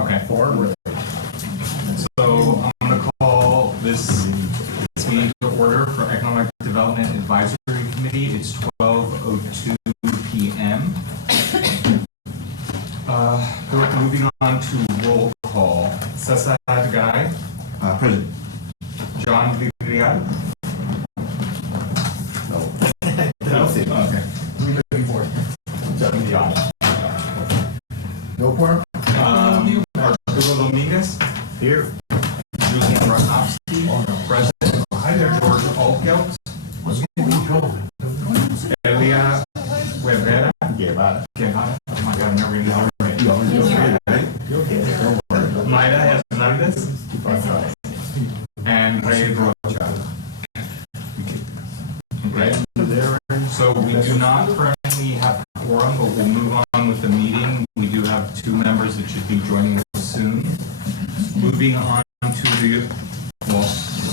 Okay. So I'm going to call this meeting to order for Economic Development Advisory Committee. It's 12:02 p.m. Moving on to roll call. Cesar Guy. Present. John Villarreal. No. Okay. John. No quorum? Arturo Dominguez. Here. Julian Rafsky. President. George Altgeld. Elia Rivera. Guevara. Oh my God, I'm never going to get it right. You'll get it. Don't worry. Mayra Hernandez. And Ray Rocha. Okay. So we do not currently have a quorum, but we'll move on with the meeting. We do have two members that should be joining us soon. Moving on to the, well,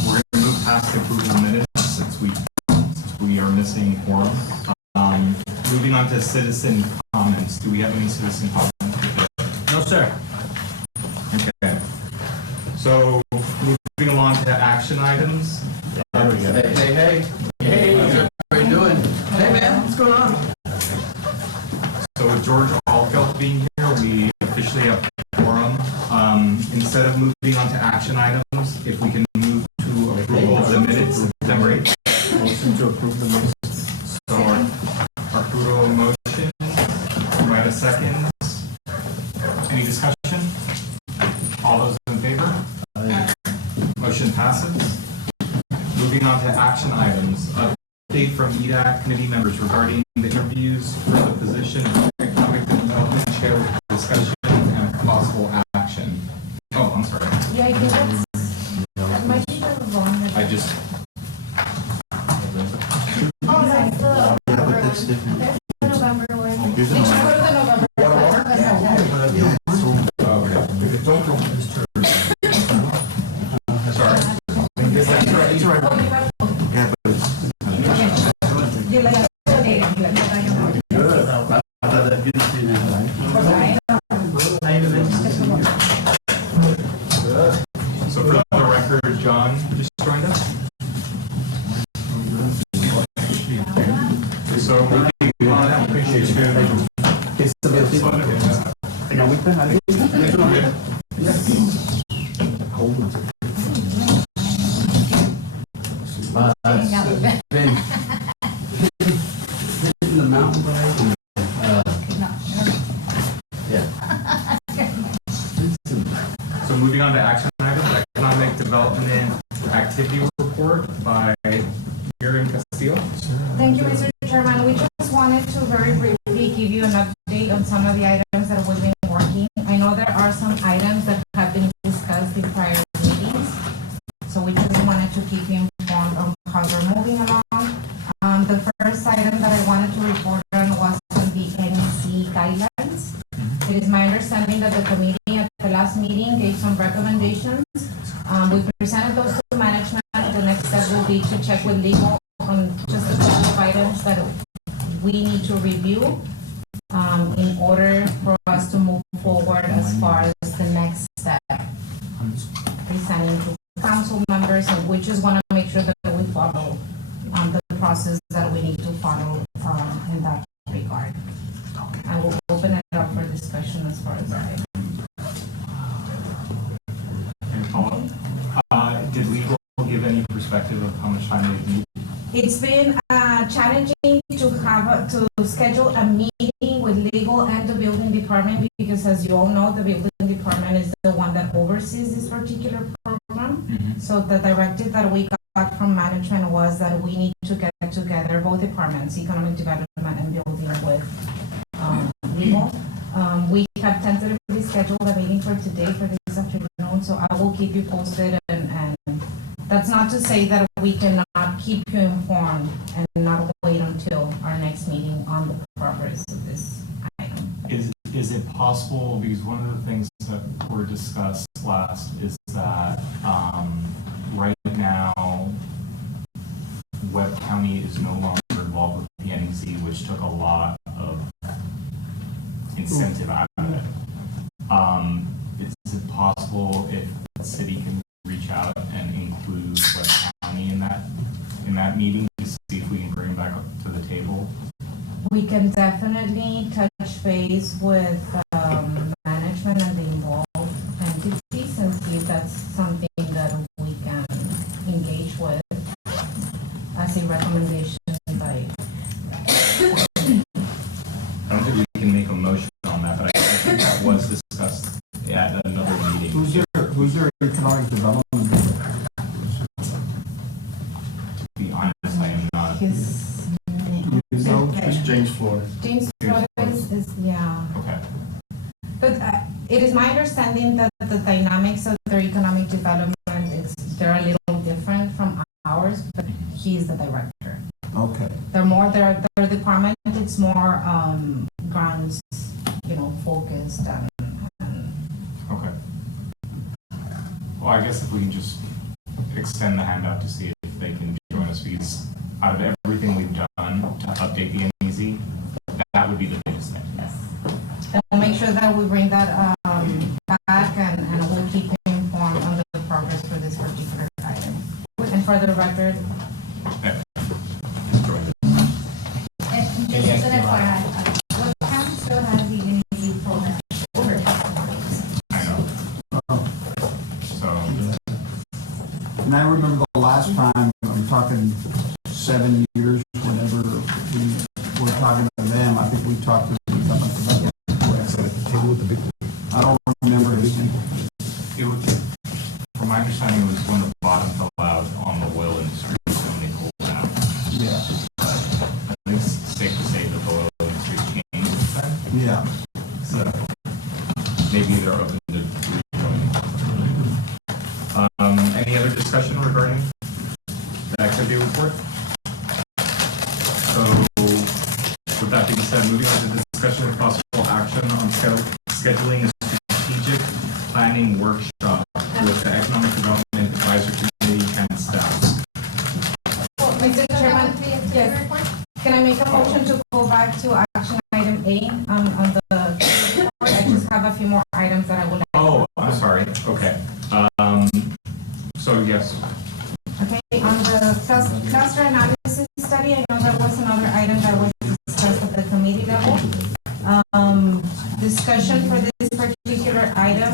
we're going to move past the approval of minutes since we are missing quorum. Moving on to citizen comments. Do we have any citizen comments? No, sir. Okay. So moving along to action items. There we go. Hey. How's everybody doing? Hey, man, what's going on? So with George Altgeld being here, we officially have quorum. Instead of moving on to action items, if we can move to approval of the minutes, September 8th. Motion to approve the minutes. So Arturo motion, Mayra seconds. Any discussion? All those in favor? Motion passes. Moving on to action items. Update from EDAC committee members regarding the interviews for the position of economic development chair, discussion and possible action. Oh, I'm sorry. Yeah, I think that might be the wrong. I just, Oh, that's the Yeah, but that's different. that's the November one. Here's Did you another. go to the November? sorry. It's all right. Yeah, but it's You like the date? You like the good. I thought that good to right? So for the record, John just joined us. So moving on, I appreciate you. Been in the mountain bike. Yeah. So moving on to action items, economic development activity report by Miriam Castillo. Thank you, Mr. Chairman. We just wanted to very briefly give you an update on some of the items that we've been working. I know there are some items that have been discussed in prior meetings, so we just wanted to keep you informed on how we're moving along. The first item that I wanted to report on was on the NEC guidelines. It is my understanding that the committee at the last meeting gave some recommendations. We presented those to management. The next step will be to check with legal on just a couple of items that we need to review in order for us to move forward as far as the next step. Presenting to council members, and we just want to make sure that we follow the process that we need to follow in that regard. I will open it up for discussion as far as that. Any follow-up? Did legal give any perspective of how much time they need? It's been challenging to have to schedule a meeting with legal and the building department, because as you all know, the building department is the one that oversees this particular program. So the directive that we got from management was that we need to get together, both departments, economic development and building, with legal. We have tentatively scheduled a meeting for today, for this afternoon, so I will keep you posted, and that's not to say that we cannot keep you informed and not wait until our next meeting on the progress of this item. Is it possible, because one of the things that were discussed last is that right now Webb County is no longer involved with the NEC, which took a lot of incentive out of it. possible if the city can reach out and include West County in that meeting to see if we can bring back up to the table? We can definitely touch base with management and the involved entities and see if that's something that we can engage with as a recommendation by. I don't think we can make a motion on that, but I think that was discussed at another meeting. Who's your economic development? To be honest, I am not. His name. You know? Okay. James Flores. James Flores is, yeah. Okay. But it is my understanding that the dynamics of their economic development they're a little different from ours, but he's the director. Okay. Their department it's more grants, focused and Okay. Well, I guess if we can just extend the handout to see if they can join us, because out of everything we've done to update the NEZ, that would be the biggest thing. yes. And we'll make sure that we bring that back and we'll keep you informed on the progress for this particular item. And for the record, Join the- And just as an FYI, what county still has the energy program over I know. Oh. So, And I remember the last time, I'm talking 7 years, whenever we were talking to them, I think we talked to the economic development. I don't remember anything. it was, from my understanding, it was when the bottom fell out on the oil industry, when they pulled out. Yeah. I think it's safe to say that the oil industry changed since then. Yeah. So maybe they're open to rejoining. Any other discussion regarding the activity report? So with that being said, moving on to the discussion of possible action on scheduling a strategic planning workshop with the Economic Development Advisory Committee and staff. Mr. Chairman, yes. Can I make a motion to go back to action item A on the report? I just have a few more items that I would like. Oh, I'm sorry. Okay. So yes, Okay, on the cluster analysis study, I know that was another item that was discussed at the committee level. Discussion for this particular item,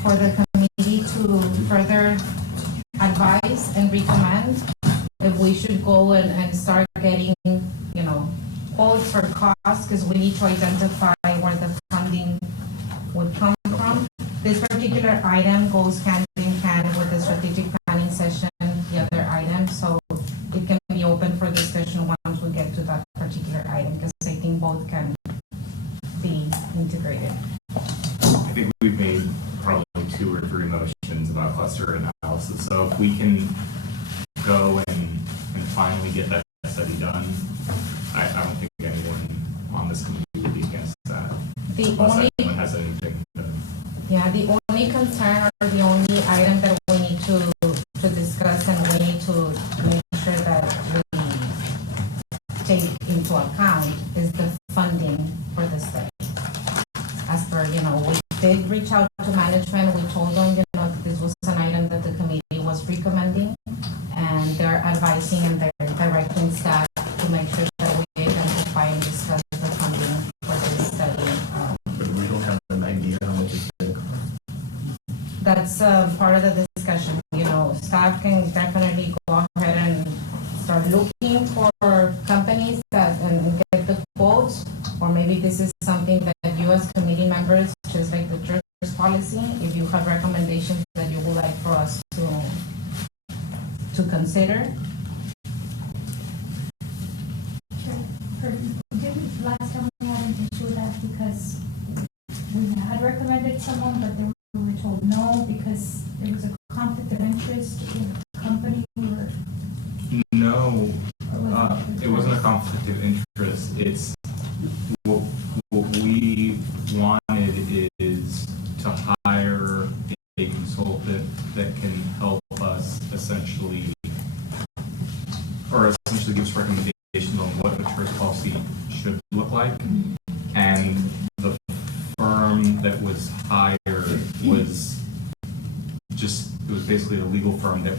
for the committee to further advise and recommend if we should go and start getting, quotes for costs, because we need to identify where the funding would come from. This particular item goes hand in hand with the strategic planning session, the other item, so it can be open for discussion once we get to that particular item, because I think both can be integrated. I think we've made probably 2 or 3 motions about cluster analysis. So if we can go and finally get that study done, I don't think anyone on this committee would be against that. The Unless only, anyone has anything to. yeah, the only concern or the only item that we need to discuss and we need to make sure that we take into account is the funding for the study. As per, we did reach out to management, we told them, that this was an item that the committee was recommending, and they're advising and they're directing staff to make sure that we identify and discuss the funding for this study. But we don't have an idea how much it's going to cost. That's part of the discussion, staff can definitely go ahead and start looking for companies and get the quotes, or maybe this is something that you as committee members, just like the church policy, if you have recommendations that you would like for us to consider. Didn't last time we had an issue with that because we had recommended someone, but they were told no because there was a conflict of interest with the company we were. No, it wasn't a conflict of interest. It's what we wanted is to hire a consultant that can help us essentially gives recommendations on what a church policy should look like. And the firm that was hired was firm that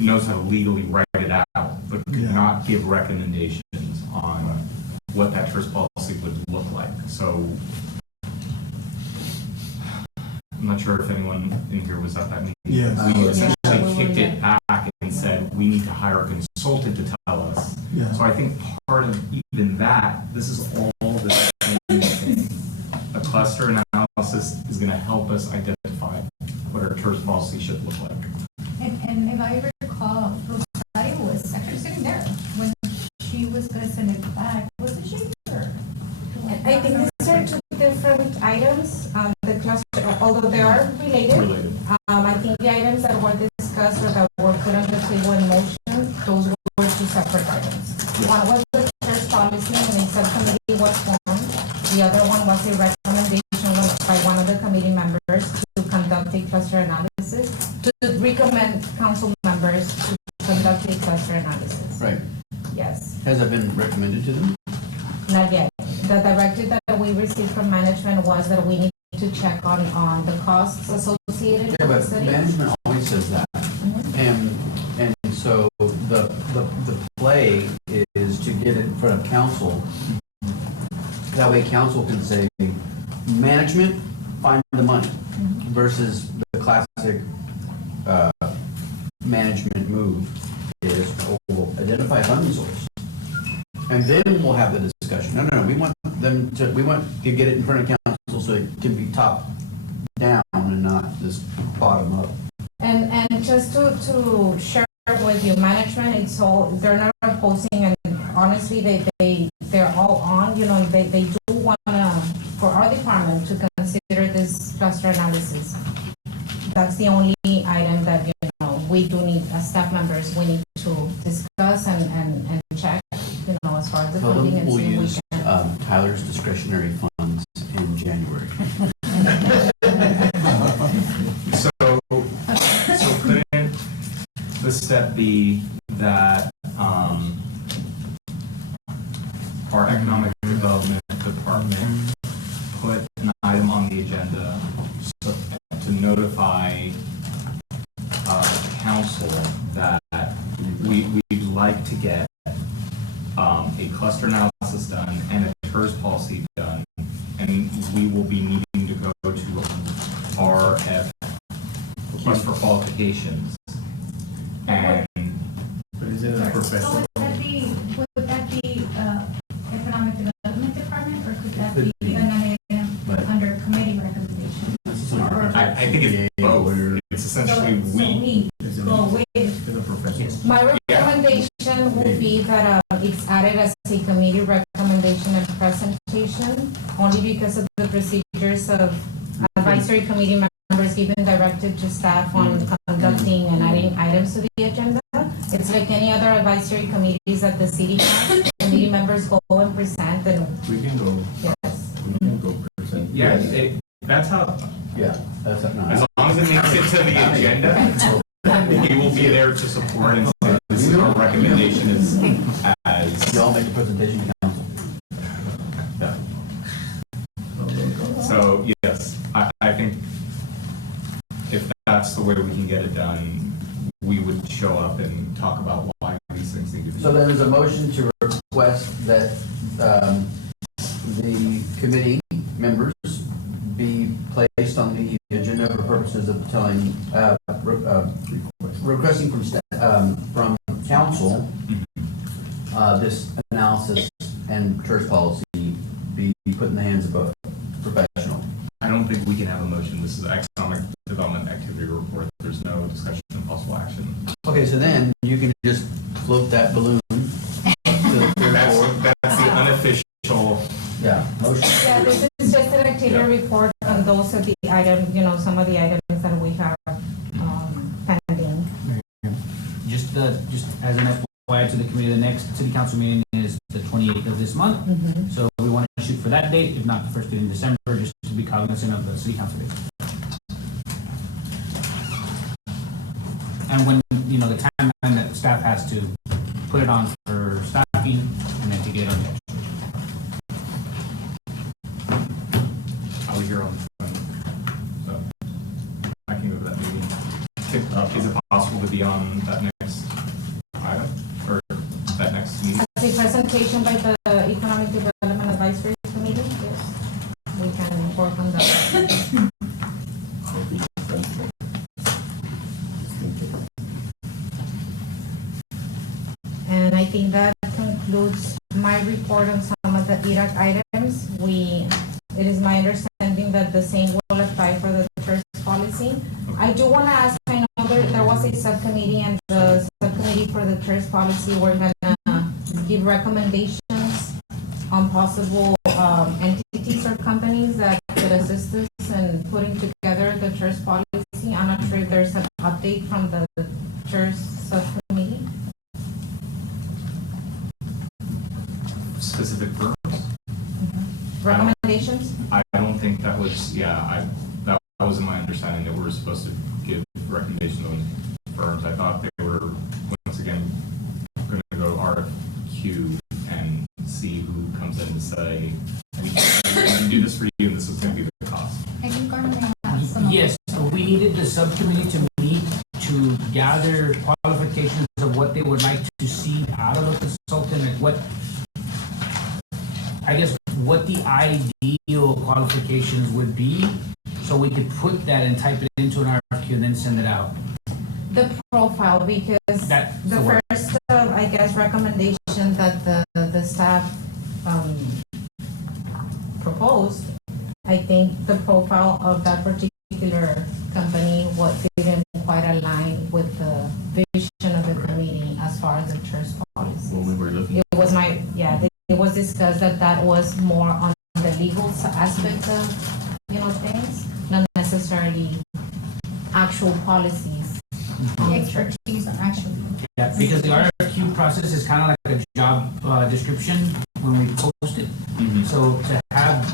knows how to legally write it out, but could Yeah. not give recommendations on what that TERS policy would look like. So I'm not sure if anyone in here was at that meeting. Yes. We Yeah, essentially we were kicked it there. back and said, we need to hire a consultant to tell us. Yeah. So I think part of even that, this is all the same thing. A cluster analysis is going to help us identify what our TERS policy should look like. And if I recall, Rosario was actually sitting there when she was gonna send it back, wasn't she? Or- I think these are two different items, the cluster, although they are related. Related. I think the items that were discussed or that were put on the table in motion, those were two separate items. One was the first policy and a subcommittee was formed. The other one was a recommendation by one of the committee members to conduct a cluster analysis, to recommend council members to conduct a cluster analysis. Right. Yes, Has that been recommended to them? not yet. The directive that we received from management was that we need to check on the costs associated Yeah, with the but study. management always says that. And so the play is to get it in front of council. That way council can say, management, find the money, versus the classic, management move is, we'll identify a funding source. And then we'll have the discussion. No, we want to get it in front of council so it can be top down and not just bottom up. And just to share with you, management, it's all, they're not opposing, and honestly, they're all on, they do wanna, for our department to consider this cluster analysis. That's the only item that, we do need, as staff members, we need to discuss and check, as far as the Tell funding them and we'll see if we use can. Tyler's discretionary funds in January. So couldn't the step be that our economic development department put an item on the agenda to notify council that we'd like to get a cluster analysis done and a TERS policy done, and we will be needing to go to RF, request for qualifications. And But is it a So would that be, economic development department, or could that Could be be. an item But- under committee recommendation? This is an architect. I think it's both. It's essentially So we go with, My recommendation would be that it's added as a committee recommendation and presentation, only because of the procedures of advisory committee members giving directive to staff on conducting and adding items to the agenda. It's like any other advisory committees that the city has, committee members go and present, and We can go, yes. we can go present. yeah, that's how, Yeah, that's not. as long as it makes it to the agenda, we will be there to support and say this is our recommendation as, Y'all make a presentation to council. Yeah. so yes, I think if that's the way we can get it done, we would show up and talk about why these things need to be. So there is a motion to request that the committee members be placed on the agenda for purposes of telling, requesting from council, this analysis and TERS policy be put in the hands of a professional. I don't think we can have a motion. This is economic development activity report. There's no discussion and possible action. Okay, so then you can just float that balloon to the third floor. That's the unofficial. Yeah, motion. Yeah, this is just an activity report on those of the items, some of the items that we have pending. Just as an FYI to the committee, the next city council meeting is the 28th of this month. Mhm. So we want to shoot for that date, if not the first day in December, just to be cognizant of the city council date. And when, the timeline that staff has to put it on for staffing and then to get it on the agenda. I'll be here on the 20th, so I can go to that meeting. Is it possible would be on that next item, or that next meeting? As a presentation by the Economic Development Advisory Committee, yes, we can work on that. And I think that concludes my report on some of the IRAC items. It is my understanding that the same will apply for the church policy. I do want to ask, I know there was a subcommittee, and the subcommittee for the church policy, we're gonna give recommendations on possible entities or companies that could assist us in putting together the church policy. I'm not sure if there's an update from the church subcommittee. Specific firms? Recommendations? I don't think that was, that wasn't my understanding that we were supposed to give recommendations on firms. I thought they were, once again, going to go RFQ and see who comes in to say, we can do this for you and this is going to be the cost. I think Garner may have some. Yes, we needed the subcommittee to meet to gather qualifications of what they would like to see out of a consultant and what the ideal qualifications would be, so we could put that and type it into an RFQ and then send it out. The profile, because That's the the word. first, I guess, recommendation that the staff proposed, I think the profile of that particular company didn't quite align with the vision of the committee as far as the church policy. When we were looking, It was discussed that was more on the legal aspect of, things, not necessarily actual policies. The expertise on actually. Yeah, because the RFQ process is kind of like a job description when we post it. So to have,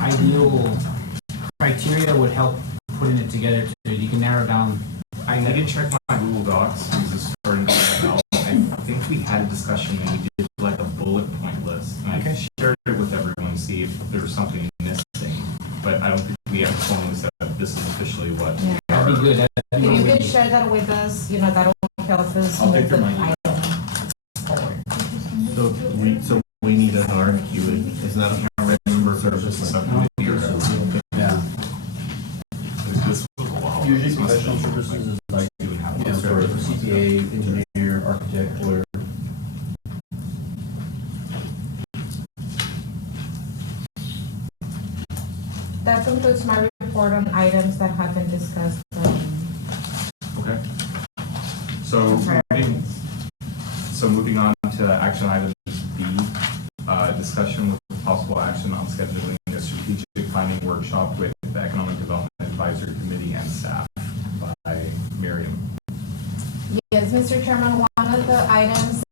ideal criteria would help putting it together, so you can narrow down. I need to check my Google Docs because it's starting to come out. I think we had a discussion and we did like a bullet point list. And I shared it with everyone to see if there was something missing. But I don't think we ever formally said that this is officially what. Yeah. That'd be good. That'd be If you really could good. share that with us, that will help us. I'll take move your the money. item forward. so we need an RFQ, it's not a member service. Subcommittee or Yeah. this was a while. Usually This must have professional been services is like, two and a half you know, months for ago. CPA, engineer, architect, lawyer. That concludes my report on items that have been discussed. Okay. So moving on to action item B, discussion with possible action on scheduling a strategic planning workshop with the Economic Development Advisory Committee and staff by Miriam. Yes, Mr. Chairman, one of the items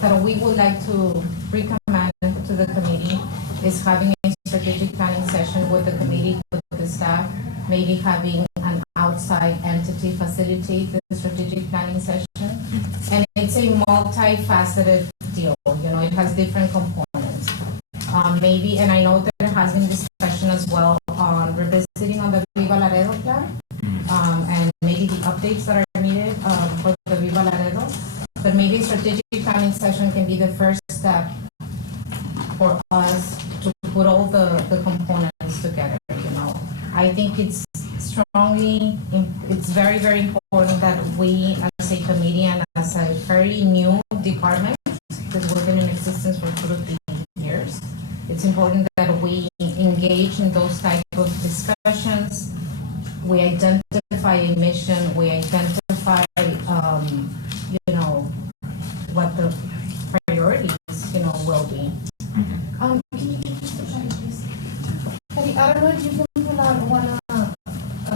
that we would like to recommend to the committee is having a strategic planning session with the committee, with the staff, maybe having an outside entity facilitate the strategic planning session. And it's a multifaceted deal, it has different components. Maybe, and I know there has been discussion as well on revisiting on the Viva Laredo plan, and maybe the updates that are needed for the Viva Laredo. But maybe a strategic planning session can be the first step for us to put all the components together, I think it's very, very important that we as a committee and as a very new department, because we've been in existence for 2 to 3 years, it's important that we engage in those type of discussions. We identify a mission, we identify, what the priorities, will be. Can you just push on, please? Patty, I don't know if you can pull out one.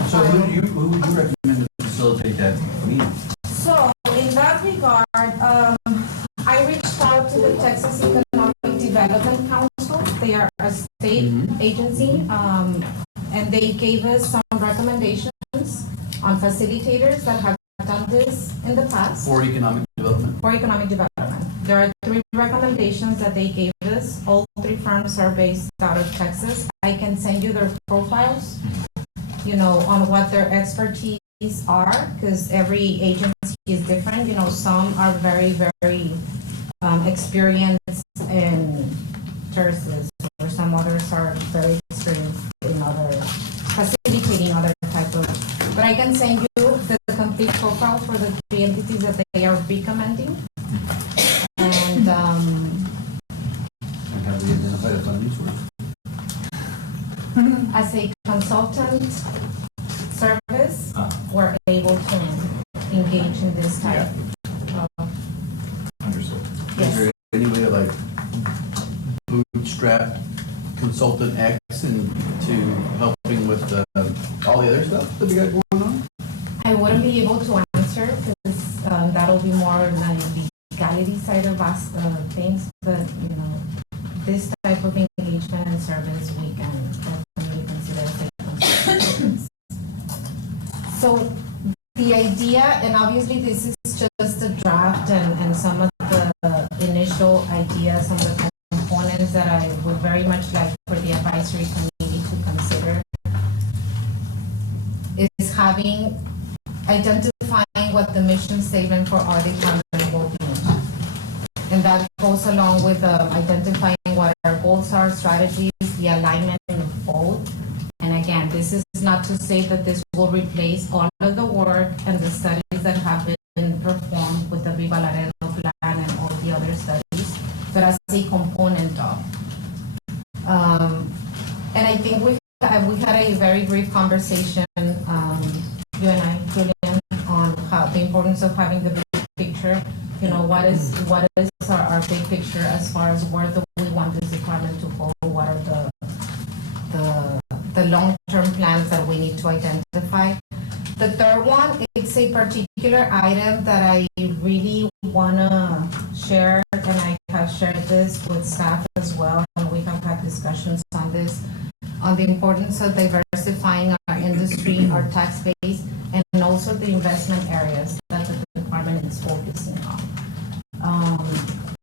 So who would you recommend to facilitate that meeting? So in that regard, I reached out to the Texas Economic Development Council. They are a state agency, and they gave us some recommendations on facilitators that have done this in the past. For economic development? For economic development. There are 3 recommendations that they gave us. All 3 firms are based out of Texas. I can send you their profiles, on what their expertise are, because every agency is different. You know, some are very, very experienced in services, or some others are very experienced in other, facilitating other type of, but I can send you the complete profile for the three entities that they are recommending. And, And have we identified a funding source? as a consultant service, we're able to engage in this type of, Understood. Is yes. there any way to like bootstrap consultant X into helping with all the other stuff that we got going on? I wouldn't be able to answer because that'll be more like the legality side of us, things, but you know, this type of engagement and service we can definitely consider as a consultant. So the idea, and obviously this is just a draft and some of the initial ideas, some of the components that I would very much like for the advisory committee to consider is identifying what the mission statement for our department will be. And that goes along with identifying what our goals are, strategies, the alignment of both. And again, this is not to say that this will replace all of the work and the studies that have been performed with the Viva Laredo plan and all the other studies, but as a component of. And I think we had a very brief conversation, you and I, Julian, on how the importance of having the big picture. You know, what is our big picture as far as where we want this department to go? What are the long-term plans that we need to identify? The third one, it's a particular item that I really wanna share, and I have shared this with staff as well, and we have had discussions on this, on the importance of diversifying our industry, our tax base, and also the investment areas that the department is focusing on.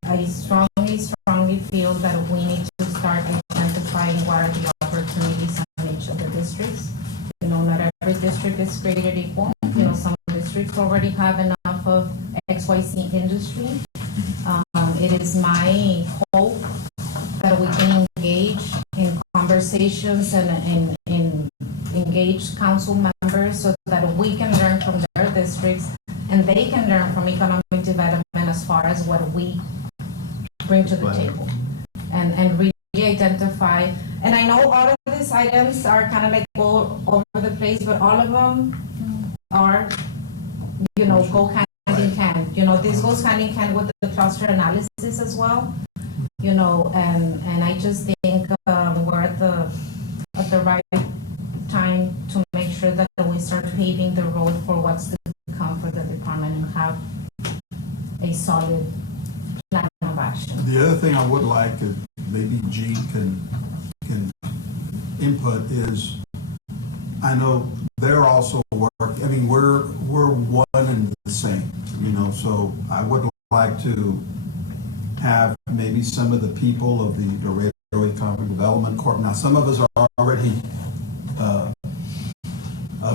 I strongly feel that we need to start identifying what are the opportunities in each of the districts. You know, not every district is created equal. You know, some districts already have enough of XYZ industry. It is my hope that we can engage in conversations and engage council members so that we can learn from their districts and they can learn from economic development as far as what we bring to the table and really identify. And I know all of these items are kind of like all over the place, but all of them are, you know, go hand in hand. You know, this goes hand in hand with the cluster analysis as well. You know, and I just think we're at the right time to make sure that we start paving the road for what's to come for the department and have a solid plan of action. The other thing I would like, if maybe Gene can input is, I know they're also I mean, we're one and the same, you know, so I would like to have maybe some of the people of the Laredo Economic Development Corp. Now, some of us are already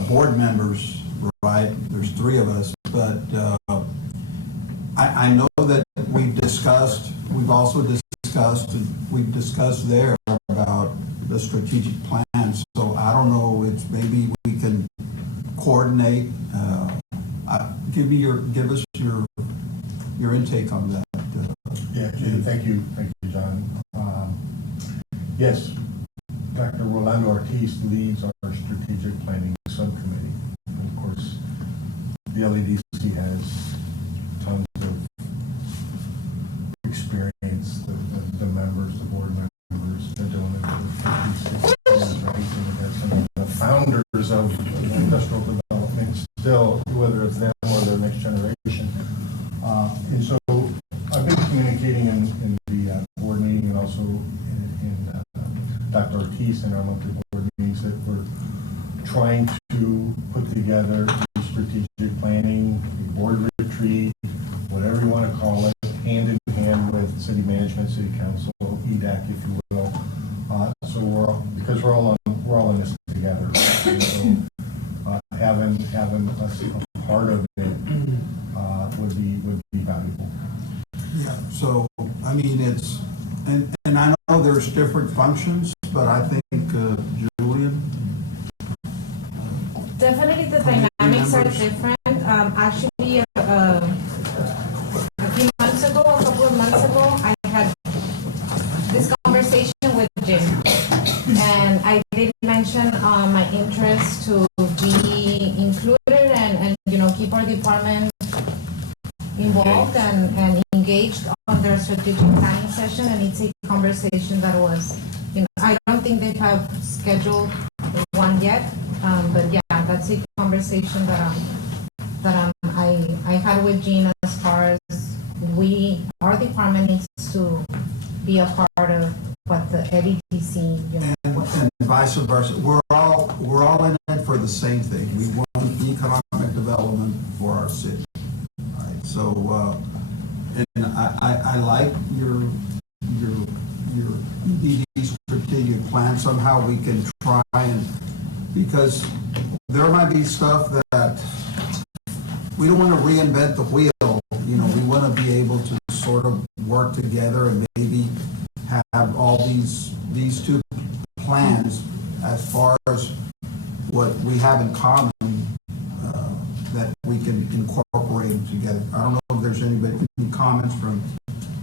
board members, right? There's 3 of us, but I know that we've also discussed there about the strategic plan. So I don't know, it's maybe we can coordinate. Give us your intake on that. Yeah, thank you, John. Yes, Dr. Rolando Ortiz leads our strategic planning subcommittee. And of course, the LEDC has tons of experience, the members, the board members, they're doing it for 50, 60 years, right? And that's some of the founders of industrial development still, whether it's them or the next generation. And so I've been communicating in the board meeting and also in Dr. Ortiz in our monthly board meetings that we're trying to put together a strategic planning, board retreat, whatever you want to call it, hand in hand with city management, city council, EDAC, if you will. So because we're all in this together. And so having us a part of it, would be valuable. Yeah, so, I mean, it's, and I know there's different functions, but I think Julian, Definitely the Committee dynamics are members. different. Actually, a few months ago, a couple of months ago, I had this conversation with Jim. And I did mention my interest to be included and keep our department involved and engaged on their strategic planning session. And it's a conversation that was, I don't think they have scheduled one yet. But yeah, that's a conversation that I had with Gene as far as our department needs to be a part of what the EDC, and vice versa. We're all in it for the same thing. We want economic development for our city. Right? So, and I like your EDD strategic plan. Somehow we can try and, because there might be stuff that we don't want to reinvent the wheel. We want to be able to sort of work together and maybe have all these two plans as far as what we have in common that we can incorporate them together. I don't know if there's any comments from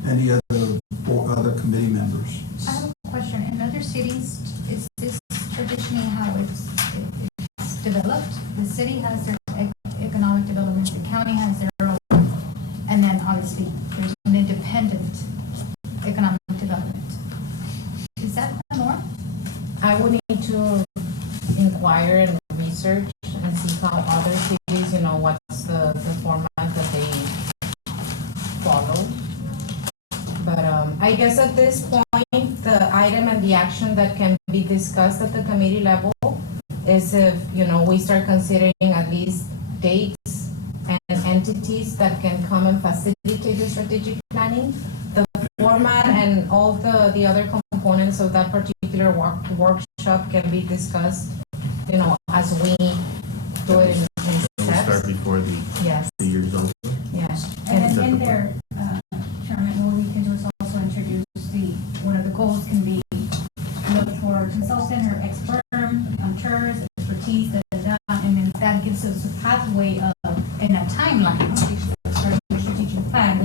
any other committee members. I have a question. In other cities, is this traditionally how it's developed? The city has their economic development, the county has their own, and then obviously there's an independent economic development. Is that the norm? I would need to inquire and research and see how other cities, what's the format that they follow. But I guess at this point, the item and the action that can be discussed at the committee level is if, we start considering at least dates and entities that can come and facilitate the strategic planning, the format and all the other components of that particular workshop can be discussed, as we do it in We'll start steps. before Yes, the year's over. yes. And then in there, Chairman, what we can do is also introduce one of the goals can be look for a consultant or expert, TERS, expertise, and then that gives us a pathway and a timeline of the strategic plan,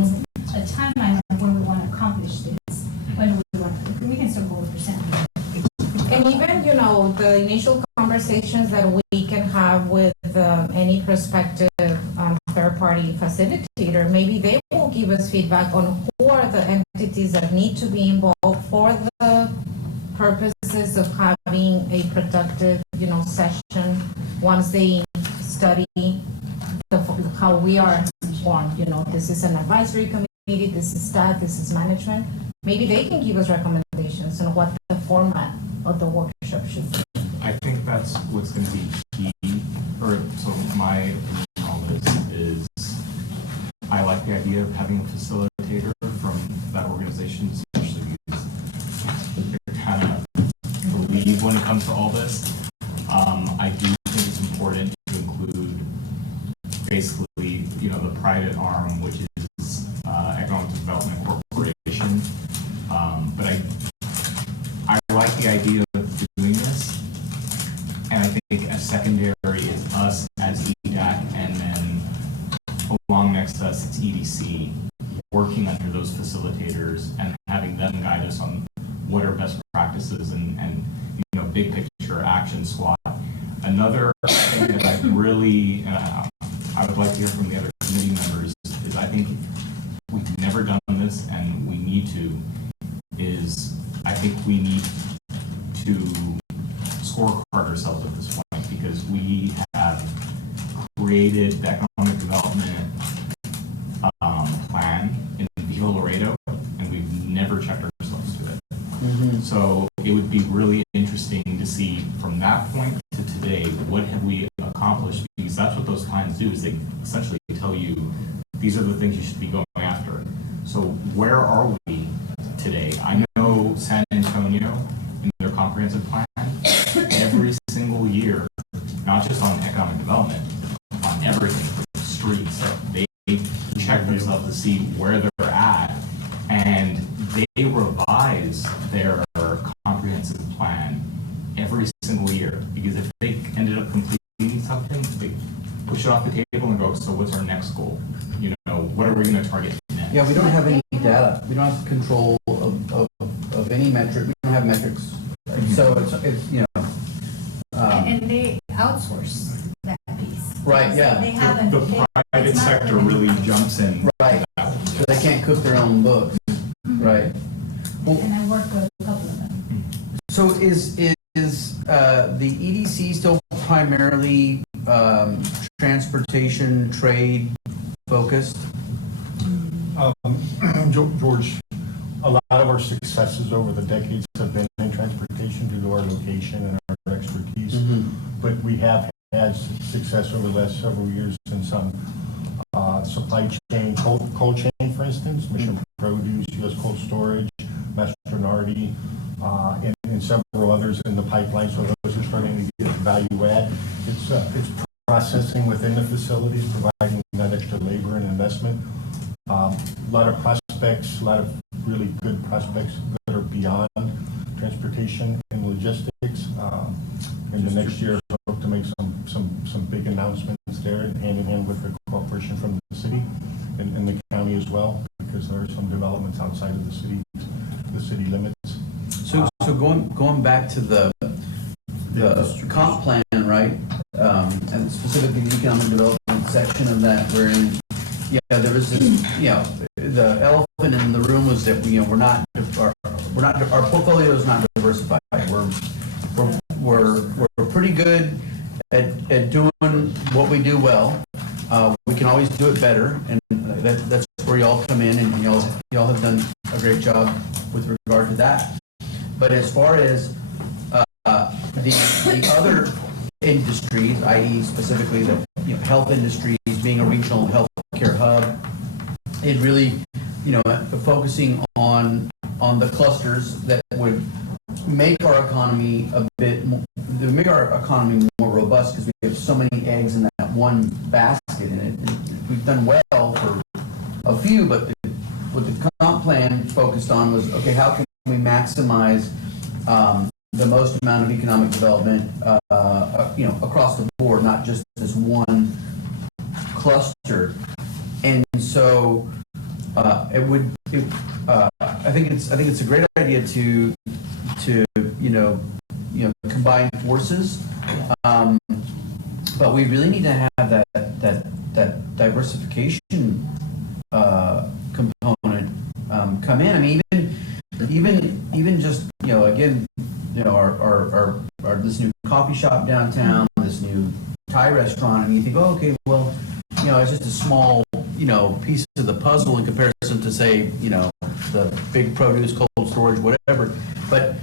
a timeline of when we want to accomplish this, we can still go over percent. And even, the initial conversations that we can have with any prospective third-party facilitator, maybe they will give us feedback on who are the entities that need to be involved for the purposes of having a productive, session once they study how we are formed. This is an advisory committee, this is staff, this is management. Maybe they can give us recommendations on what the format of the workshop should be. I think that's what's going to be key, so my opinion on all this is, I like the idea of having a facilitator from that organization, especially because they're kind of the lead when it comes to all this. I do think it's important to include basically, the private arm, which is Economic Development Corporation. But I like the idea of doing this, and I think a secondary is us as EDAC, and then along next to us, it's EDC, working under those facilitators and having them guide us on what are best practices and big picture action SWOT. Another thing that I really, I would like to hear from the other committee members is I think we've never done this and we need to, I think we need to scorecard ourselves at this point because we have created the economic development plan in Viva Laredo and we've never checked ourselves to it. So it would be really interesting to see from that point to today, what have we accomplished? Because that's what those plans do, is they essentially tell you, these are the things you should be going after. So where are we today? I know San Antonio, in their comprehensive plan, every single year, not just on economic development, on they revise their comprehensive plan every single year, because if they ended up completing something, they push it off the table and go, so what's our next goal? You know, what are we gonna target next? Yeah, we don't have any data. We don't have control of any metric. We don't have metrics. So it's you know. And they outsource that piece. Right, yeah. They haven't. The private it's not sector limited. really jumps in. Right. So they can't cook their own books. Right. Well, And I work with a couple of them. so is the EDC still primarily transportation, trade focused? George, a lot of our successes over the decades have been in transportation due to our location and our expertise. But we have had success over the last several years in some supply chain, cold chain, for instance, Mission Produce, U.S. Cold Storage, Mastronardi, and several others in the pipeline. So those are starting to get value add. It's processing within the facilities, providing that extra labor and investment. A lot of prospects, a lot of really good prospects that are beyond transportation and logistics. In the next year, I hope to make some big announcements there, hand in hand with the cooperation from the city and the county as well, because there are some developments outside of the city limits. So going back to the comp plan, right? And specifically the economic development section of that, wherein there was this, the elephant in the room was that our portfolio is not diversified. We're pretty good at doing what we do well. We can always do it better, and that's where y'all come in, and y'all have done a great job with regard to that. But as far as the other industries, i.e. specifically the health industries, being a regional healthcare hub, it really, focusing on the clusters that would make our economy more robust, because we have so many eggs in that one basket, and we've done well for a few, but what the comp plan focused on was, okay, how can we maximize the most amount of economic development, across the board, not just this one cluster. And so I think it's a great idea to combine forces, but we really need to have that diversification component come in. I mean, even just again, our this new coffee shop downtown, this new Thai restaurant, and you think, oh, okay, well, it's just a small piece of the puzzle in comparison to, say, the big produce, cold storage, whatever. But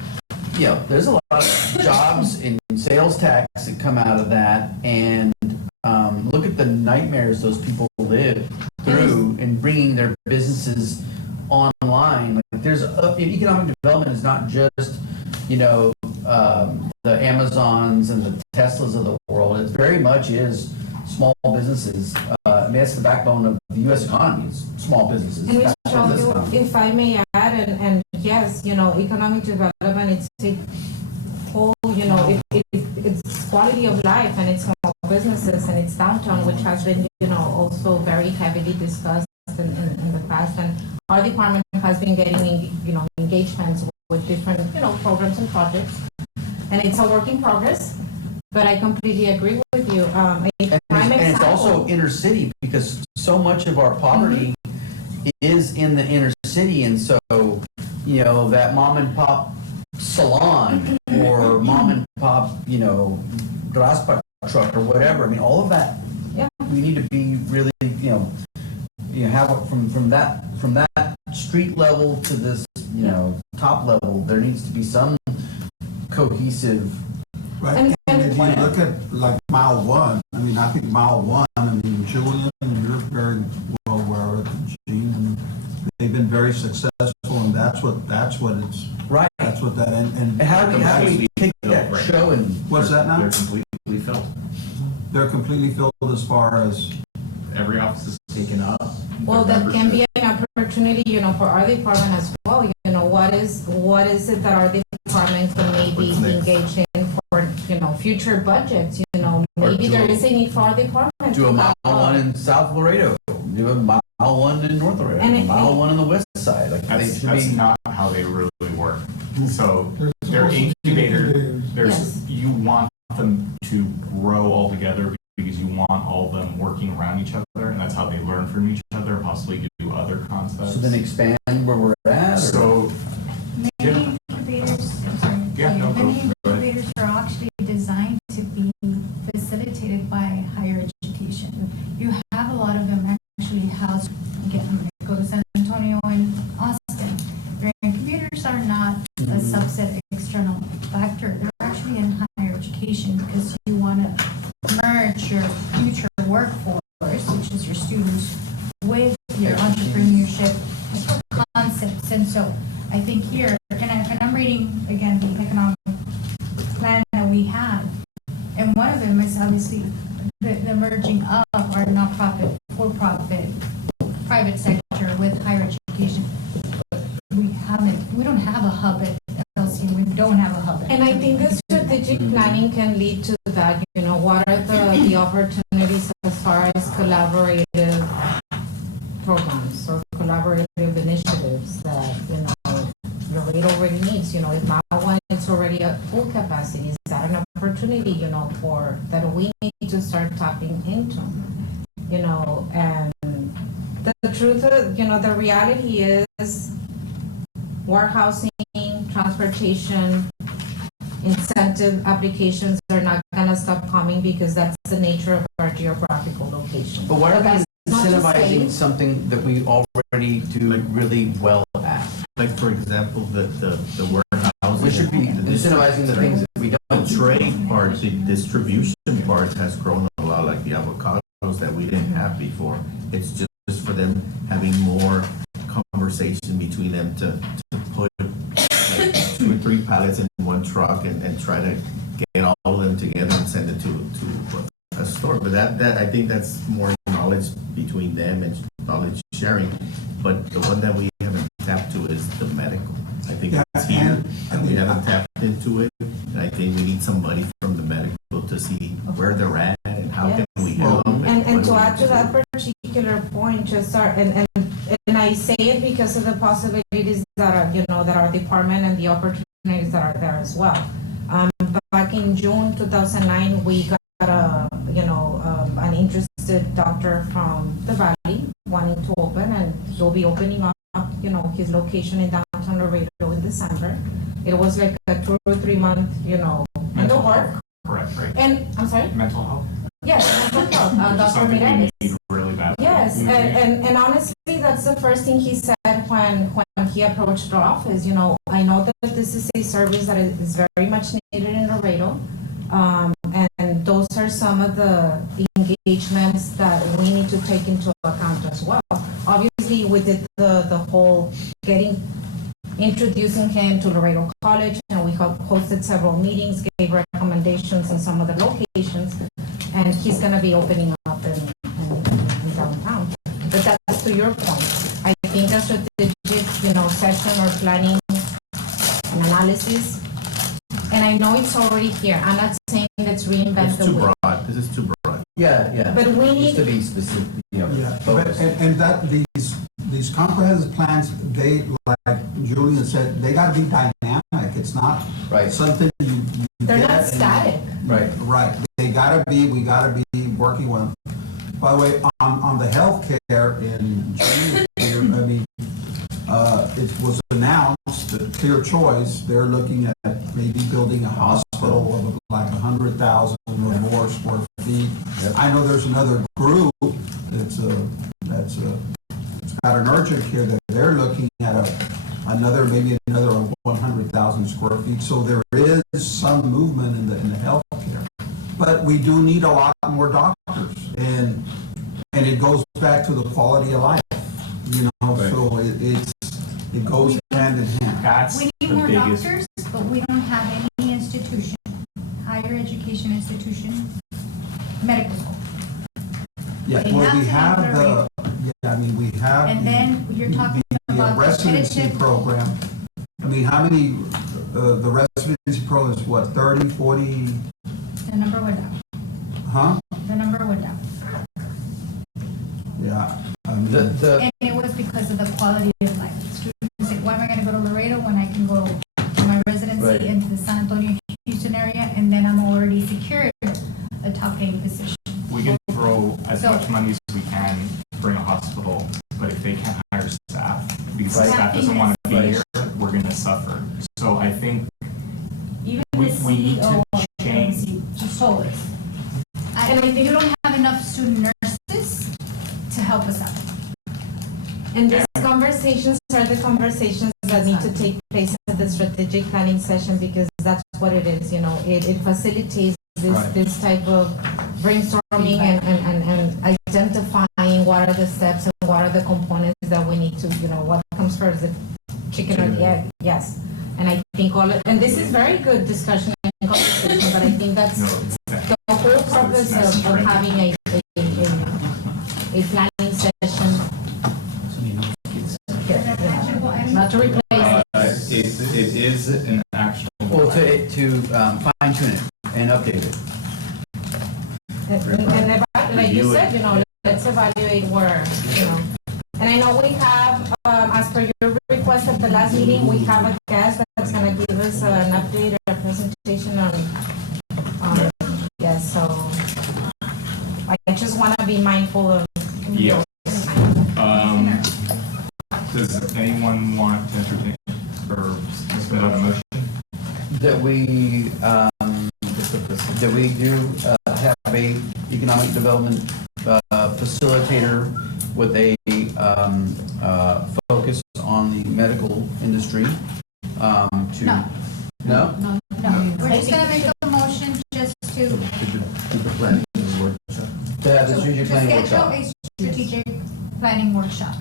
there's a lot of jobs in sales tax that come out of that, and look at the nightmares those people live through in bringing their businesses online. Like, there's economic development is not just the Amazons and the Teslas of the world. It very much is small businesses. That's the backbone of the U.S. economy, is small businesses. And if I may add, and yes, economic development, it's a whole, it's quality of life, and it's small businesses, and it's downtown, which has been, also very heavily discussed in the past. And our department has been getting, engagements with different, programs and projects, and it's a work in progress. But I completely agree with you. And it's also inner city, because so much of our poverty is in the inner city, and so that mom and pop salon or mom and pop graspa truck or whatever. I mean, all of that. Yeah. We need to be really have it from that street level to this top level. There needs to be some cohesive. Right, and if you look at like Mile 1, I think Mile 1, Julian, you're very well aware of it, Gene, and they've been very successful, and that's what it's, right. That's what that, and How do we take that Right. show and what's that now? They're completely filled. They're completely filled as far as, Every office is taken up. Well, Their that can membership- be an opportunity, for our department as well, what is it that our department can maybe What's next? engage in for, future budgets, maybe do there a- is a need for our department. Do a to mile have, one in South Laredo, do a mile one in North Laredo, And a it- mile one on the west side, like they That's, should that's be. not how they really work. So There's they're supposed to be incubator, Yes. you want them to grow all together because you want all of them working around each other, and that's how they learn from each other, possibly do other concepts. So then expand where we're at, or? So, Many incubators, I'm sorry. Yeah, no, go- Many go ahead. incubators are actually designed to be facilitated by higher education. You have a lot of them actually housed, again, I'm gonna go to San Antonio and Austin. Their incubators are not a subset external factor. They're actually in higher education because you want to merge your future workforce, which is your students, with your entrepreneurship concepts. And so I think here, and I'm reading again the economic plan that we have, and one of them is obviously the merging of our nonprofit, for-profit, private sector with higher education. We don't have a hub at LC, we don't have a hub at. And I think the strategic planning can lead to that, what are the opportunities as far as collaborative programs or collaborative initiatives that, Laredo already needs, if Mile One is already at full capacity, is that an opportunity, for, that we need to start tapping into, and the truth of, the reality is warehousing, transportation, incentive applications are not gonna stop coming because that's the nature of our geographical location. But why are we that's not to incentivizing say- something that we already do really well at? Like, for example, the warehousing. We should be the incentivizing the things that we The don't. trade part, the distribution part has grown a lot, like the avocados that we didn't have before. It's just for them having more conversation between them to put like 2 or 3 pallets in one truck and try to get all of them together and send it to a store. But that I think that's more knowledge between them and knowledge sharing. But the one that we haven't tapped to is the medical. I think Yeah, it's here, and we and- haven't tapped into it. And I think we need somebody from the medical to see where they're at and how can we help. And what to do we add need to that particular point, just and I say it because of the possibilities that are, that our department and the opportunities that are there as well. Back in June 2009, we got an interested doctor from the Valley wanting to open, and he'll be opening up, his location in downtown Laredo in December. It was like a 2 or 3 month, in the mental work. health, correct, right? And, I'm sorry? Mental health? Yes, mental health, Dr. Something we Mireles. need really badly. Yes, Mhm. and honestly, that's the first thing he said when he approached our office. I know that this is a service that is very much needed in Laredo. And those are some of the engagements that we need to take into account as well. Obviously, we did the whole introducing him to Laredo College, and we hosted several meetings, gave recommendations in some other locations, and he's gonna be opening up in downtown. But that's to your point. I think a strategic, session or planning and analysis, and I know it's already here. I'm not saying let's reinvent It's the too wheel. broad. This is too broad. Yeah. But we Needs to need, be specific, Yeah, but, focused. and that, these comprehensive plans, they, like Julian said, they gotta be dynamic. It's not Right. something you they're get not and- static. Right. Right, we gotta be working with. By the way, on the healthcare in June, here, it was announced that Clear Choice, they're looking at maybe building a hospital of like 100,000 or more square feet. Yep. I know there's another group that's got an urgent care that they're looking at another 100,000 square feet. So there is some movement in the healthcare. But we do need a lot more doctors, and it goes back to the quality of life, so it goes hand in hand. That's We the need more biggest. doctors, but we don't have any institution, higher education institution, medical school. Yeah, They well, we have have to we have. And then you're talking the about residency competitive, program. mean, how many, the residency pro is what, 30, 40, The number went down. huh? The number went down. Yeah, I mean, The, And it was because of the quality of life. Students say, why am I gonna go to Laredo when I can go to my Right. residency into the San Antonio, Houston area, and then I'm already secured a top paying position? We can throw as So- much money as we can for a hospital, but if they can't hire staff, because the Right. staff doesn't want to be Right. here, we're gonna suffer. So I think Even We- the we need to CEO of change- MC Just told us. And I think- you don't have enough student nurses to help us out. And these conversations are the conversations that need to take place at the strategic planning session, because that's what it is, you know, it facilitates Right. this type of brainstorming and identifying what are the steps and what are the components that we need to, you know, what comes first, the chicken or the egg, yes. And I think and this is very good discussion and conversation, but I think that's no, it's the whole purpose of having a planning session. Not to replace It is an actual. well, to fine tune it and update it. and like you said, you know, let's evaluate where, you know. And I know we have, as per your request at the last meeting, we have a guest that's gonna give us an update or a presentation on, yes, so I just wanna be mindful of. Yes. Does anyone want to entertain or submit on a motion? That we do have a economic development facilitator with a focus on the medical industry. To No. No? No, we're just gonna make a motion just to The planning workshop. To have the strategic planning schedule workshop. a strategic planning workshop.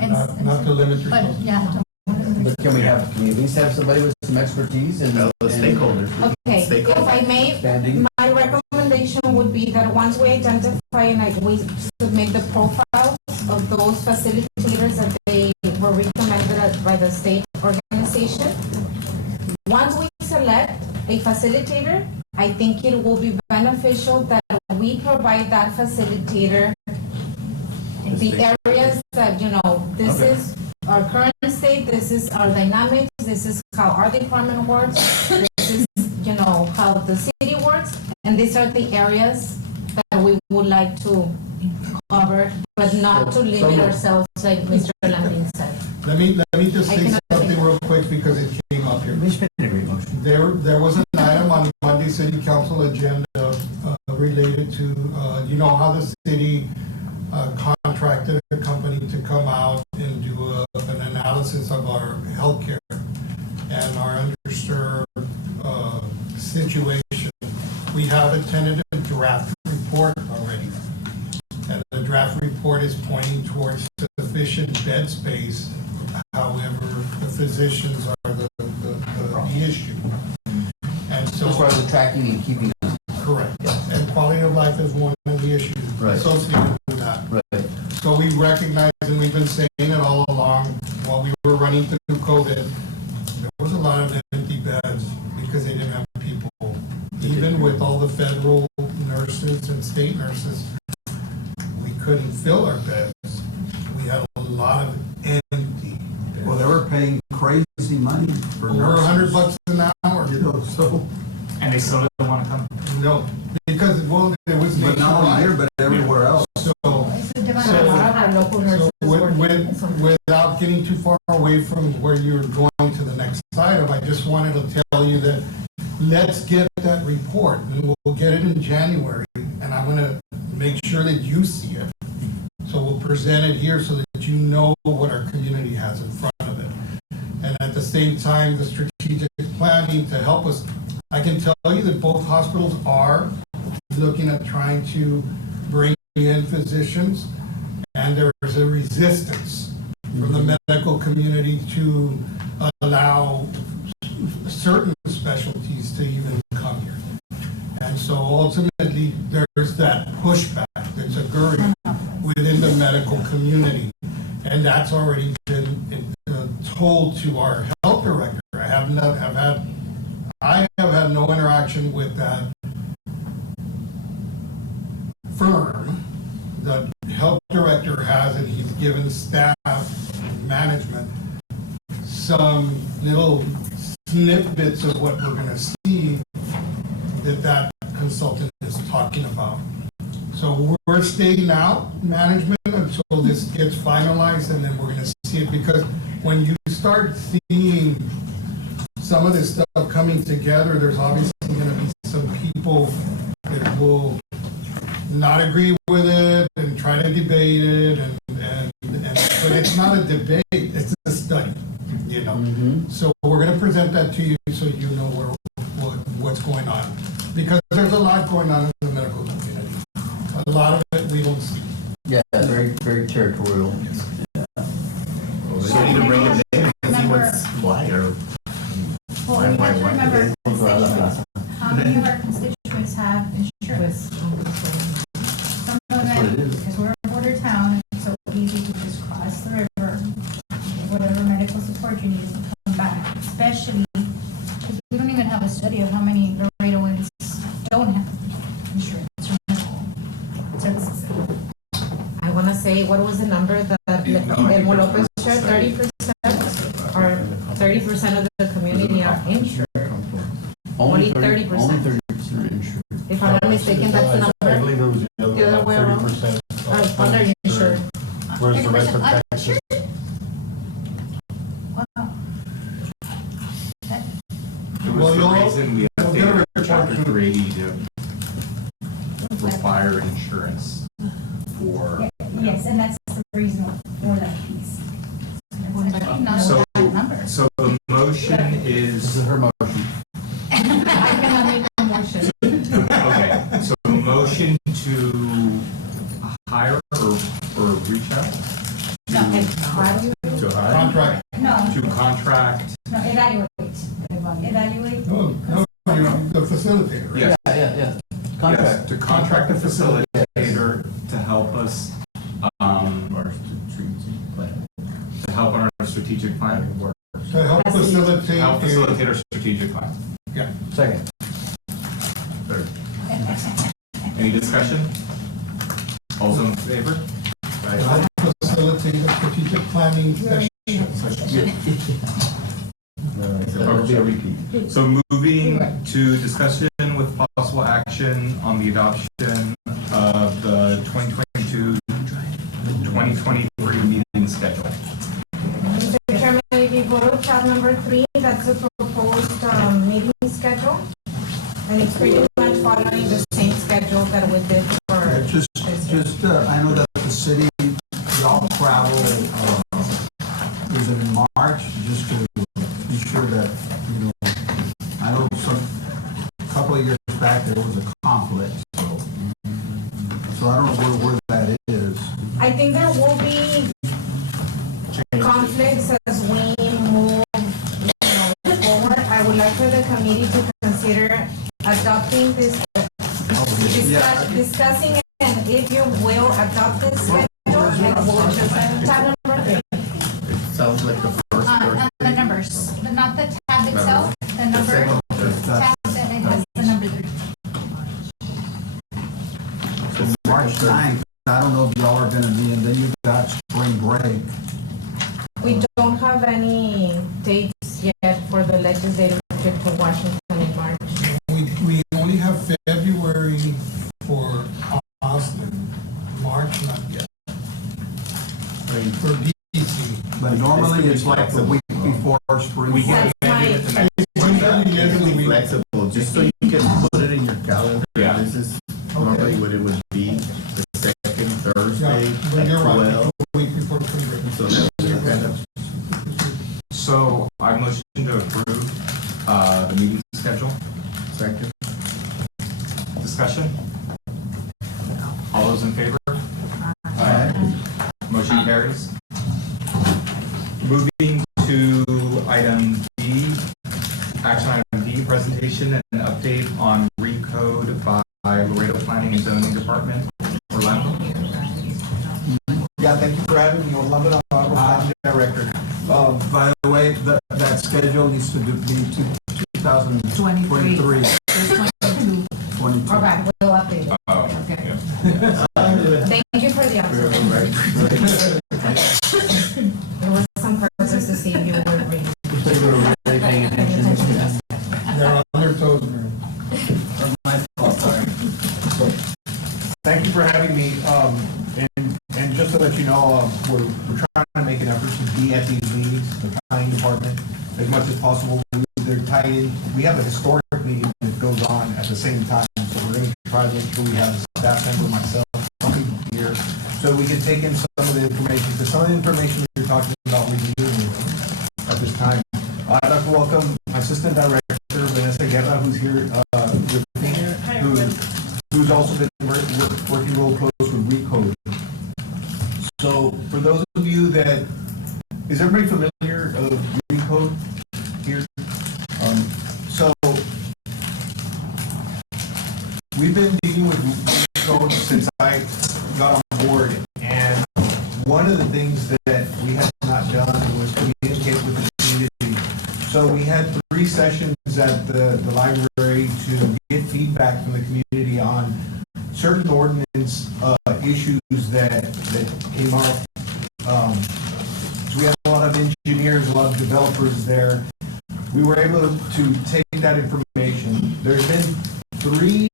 And- Not to limit But, yourself. yeah. But can we at least have somebody with some expertise and? Well, the stakeholders. Okay, if I may, Standing. my recommendation would be that once we identify and like we submit the profiles of those facilitators that they were recommended by the state organization, once we select a facilitator, I think it will be beneficial that we provide that facilitator the areas that, you know, this Okay. is our current state, this is our dynamics, this is how our department works, this is, you know, how the city works, and these are the areas that we would like to cover, but not to limit ourselves, like Mr. Landing said. Let me just I say cannot something think. real quick because it came up here. It's been a great motion. There was an item on Monday City Council agenda related to, you know, how the city contracted a company to come out and do an analysis of our healthcare and our underserved situation. We have a tentative draft report already. And the draft report is pointing towards sufficient bed space. However, the physicians are the issue. And so. As far as the tracking and keeping, Correct. And quality of life is one of the issues Right. associated with that. right, So we recognize, and we've been saying it all along, while we were running through COVID, there was a lot of empty beds because they didn't have people. Even with all the federal nurses and state nurses, we couldn't fill our beds. We had a lot of empty beds. well, they were paying crazy money for Over nurses. $100 an hour. You know, so, And they still don't want to come? No, because, well, it was but not only here, nationwide. but everywhere else. So, It's a demand. A lot of our local nurses without getting too far away from where you're going to the next item, I just wanted to tell you that let's get that report, and we'll get it in January, and I'm gonna make sure that you see it. So we'll present it here so that you know what our community has in front of it. And at the same time, the strategic planning to help us, I can tell you that both hospitals are looking at trying to bring in physicians, and there is a resistance from the medical community to allow certain specialties to even come here. And so ultimately, there's that pushback that's occurring within the medical community. And that's already been told to our health health director. I have had no interaction with that firm. The health director has it, he's given staff, management, some little snippets of what we're gonna see that consultant is talking about. So we're staying out management until this gets finalized, and then we're gonna see it, because when you start seeing some of this stuff coming together, there's obviously gonna be some people that will not agree with it and try to debate it, but it's not a debate, it's a study, you know? So we're gonna present that to you so you know what's going on. Because there's a lot going on in the medical community. A lot of it we don't see. Yeah, very, very territorial. So you need to bring it in and see what's why or Well, you have to remember, constituents. How many of our constituents have insurance? Some of what it them, is. because we're a border town, it's so easy to just cross the river. Whatever medical support you need to come back, especially, because we don't even have a study of how many Laredoans don't have insurance or medical services. I wanna say, what was the number that Edmo Lopez shared, 30%? Or 30% of the community are insured? Only 30%. Only 30% are insured. If I'm not mistaken, that's the I number? believe it was the The other other way way, around? 30%. Underinsured. Whereas the rest of 30% Texas. Wow. It Well, was the you'll- reason we you'll get a updated report chapter to- 380 to require insurance for. Yes, and that's the reason for that piece. It's actually not a So, bad number. so the motion This is is, her motion. I cannot make a motion. okay, so the motion to hire or reach out? To hire? Contract. No, To contract, no, evaluate. Evaluate. No, you're the facilitator, right? yes, Yeah. yes, Contract. to contract a facilitator to help us, our strategic plan. to help on our strategic plan, or To help facilitate. help facilitate our strategic plan. Yeah. Second. Third. Any discussion? All those in favor? To help facilitate the strategic planning session. It'll be a repeat. So moving to discussion with possible action on the adoption of the 2022-2023 meeting schedule. Mr. Chairman, if you go to tab number 3, that's the proposed meeting schedule. And it's pretty much following the same schedule that we did for. I know that the city, y'all travel, is it in March, just to be sure that, you know, I know a couple of years back, there was a conflict, so I don't know where that is. I think there will be conflicts as we move, forward. I would like for the committee to consider adopting this, discussing it, and if you will adopt this schedule, and we'll just, tab number 3. It sounds like the first And the numbers, but not the tab itself, the number, tab that it has the number 3. March 9th, I don't know if y'all are gonna be, and then you've got spring break. We don't have any dates yet for the legislative trip to Washington in March. We only have February for Austin, March not yet. For DC. But normally it's like the week before spring We break. can amend it at the next. Usually It is can the be week. flexible, just so you can put it in your calendar. Yeah. This is normally what it would be, the second Yeah, Thursday but at you're right, 12. the week before spring break. So that's your kind of, So I motion to approve the meeting schedule. second. Discussion? All those in favor? Motion carries. Moving to item D, action item D, presentation and update on recode by Laredo Planning and Zoning Department. Orlando? Yeah, thank you for having me, Orlando Navarro, Planning Director. By the way, that schedule needs to be 2023. 22. All right, we'll update it. Oh, Okay. yeah. Thank you for the observation. There was some purpose to see if you were reading. So you were really paying attention. They're on their toes, man. Thank you for having me. And just to let you know, we're trying to make an effort to be at these meetings, the planning department, as much as possible. They're tied in. We have a historic meeting that goes on at the same time, so we're going to try to make sure we have a staff member, myself, somebody here, so we can take in some of the information, because some of the information that you're talking about reviewing at this time. I'd like to welcome my Assistant Director, Vanessa Guerra, who's here with me, who's also been working real close with Recode. So for those of you that, is everybody familiar of Recode here? So we've been dealing with Recode since I got on board, and one of the things that we had not done was communicate with the community. So we had 3 sessions at the library to get feedback from the community on certain ordinance issues that came up. So we had a lot of engineers, a lot of developers there. We were able to take that information. There's been 3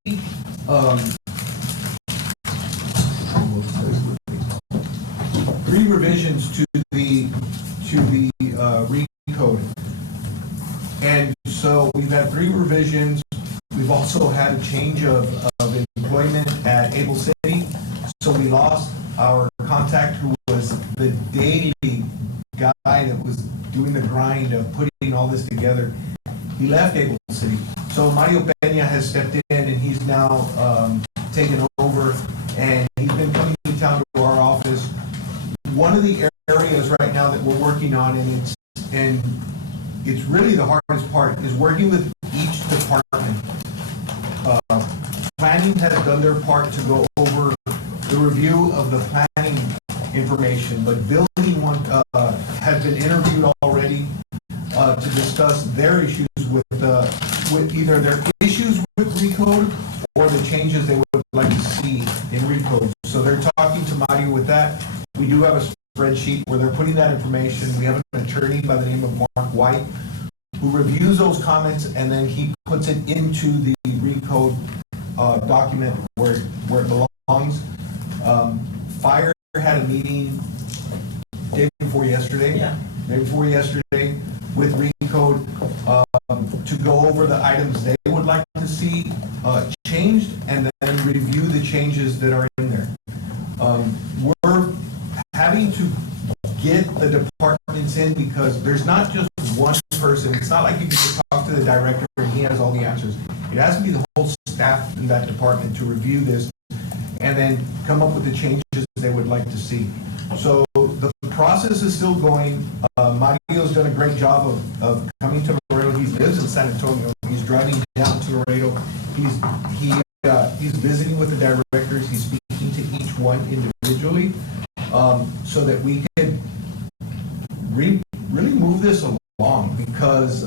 revisions to the recode. And so we've had 3 revisions. We've also had a change of employment at Able City. So we lost our contact, who was the daily guy that was doing the grind of putting all this together. He left Able City. So Mario Peña has stepped in, and he's now taken over, and he's been coming to town to our office. One of the areas right now that we're working on, and it's really the hardest part, is working with each department. Planning has done their part to go over the review of the planning information, but building has been interviewed already to discuss their issues with either their issues with Recode or the changes they would like to see in Recode. So they're talking to Mario with that. We do have a spreadsheet where they're putting that information. We have an attorney by the name of Mark White who reviews those comments, and then he puts it into the Recode document where it belongs. Fire had a meeting day before yesterday with Recode to go over the items they would like to see changed, and then review the changes that are in there. We're having to get the departments in, because there's not just one person. It's not like you can just talk to the director and he has all the answers. It has to be the whole staff in that department to review this and then come up with the changes they would like to see. So the process is still going. Mario's done a great job of coming to Laredo. He lives in San Antonio. He's driving down to Laredo. He's visiting with the directors. He's speaking to each one individually, so that we can really move this along, because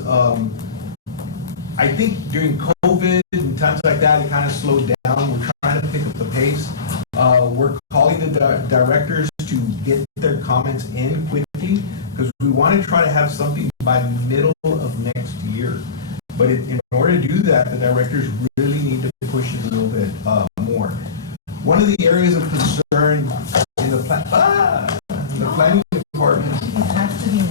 I think during COVID and times like that, it kind of slowed down. We're trying to pick up the pace. We're calling the directors to get their comments in quickly, because we want to try to have something by middle of next year. But in order to do that, the directors really need to push it a little bit more. One of the areas of concern in the planning department. It has to be me.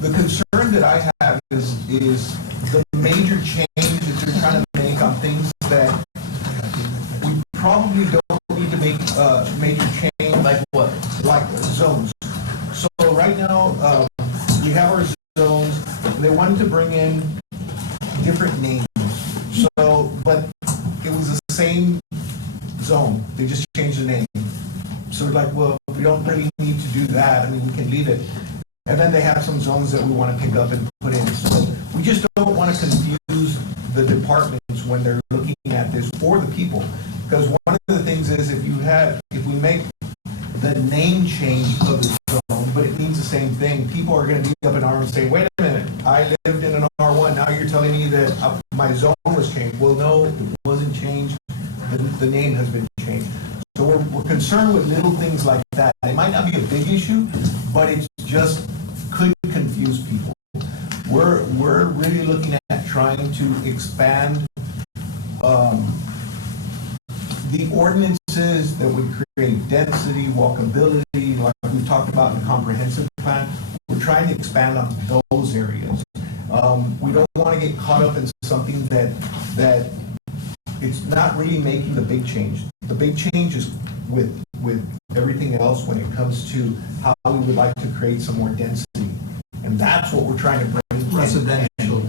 The concern that I have is the major change that you're trying to make on things that we probably don't need to make major change. Like what? Like zones. So right now, we have our zones. They wanted to bring in different names. So, but it was the same zone. They just changed the name. So we're like, well, we don't really need to do that. I mean, we can leave it. And then they have some zones that we want to pick up and put in. So we just don't want to confuse the departments when they're looking at this, or the people. Because one of the things is if we make the name change of the zone, but it means the same thing, people are gonna be up in arms saying, wait a minute, I lived in an R1, now you're telling me that my zone was changed. Well, no, it wasn't changed, the name has been changed. So we're concerned with little things like that. It might not be a big issue, but it's just could confuse people. We're really looking at trying to expand the ordinances that would create density, walkability, like we talked about in the comprehensive plan. We're trying to expand on those areas. We don't want to get caught up in something that it's not really making the big change. The big change is with everything else when it comes to how we would like to create some more density. And that's what we're trying to bring. Residential.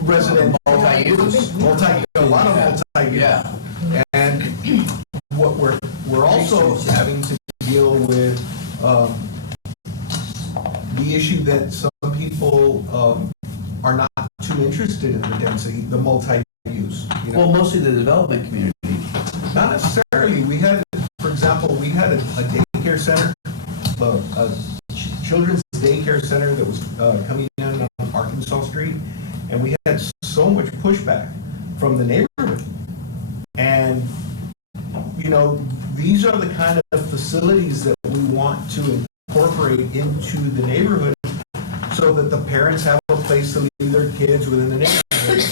Residential. Multi-use. A lot of multi-use. Yeah. And what we're also having to deal with, the issue that some people, are not too interested in the density, the multi-use. You know? Well, mostly the development community. Not necessarily. We had, for example, a daycare center, a children's daycare center that was coming in on Arkansas Street, and we had so much pushback from the neighborhood. And, you know, these are the kind of facilities that we want to incorporate into the neighborhood so that the parents have a place to leave their kids within the neighborhood.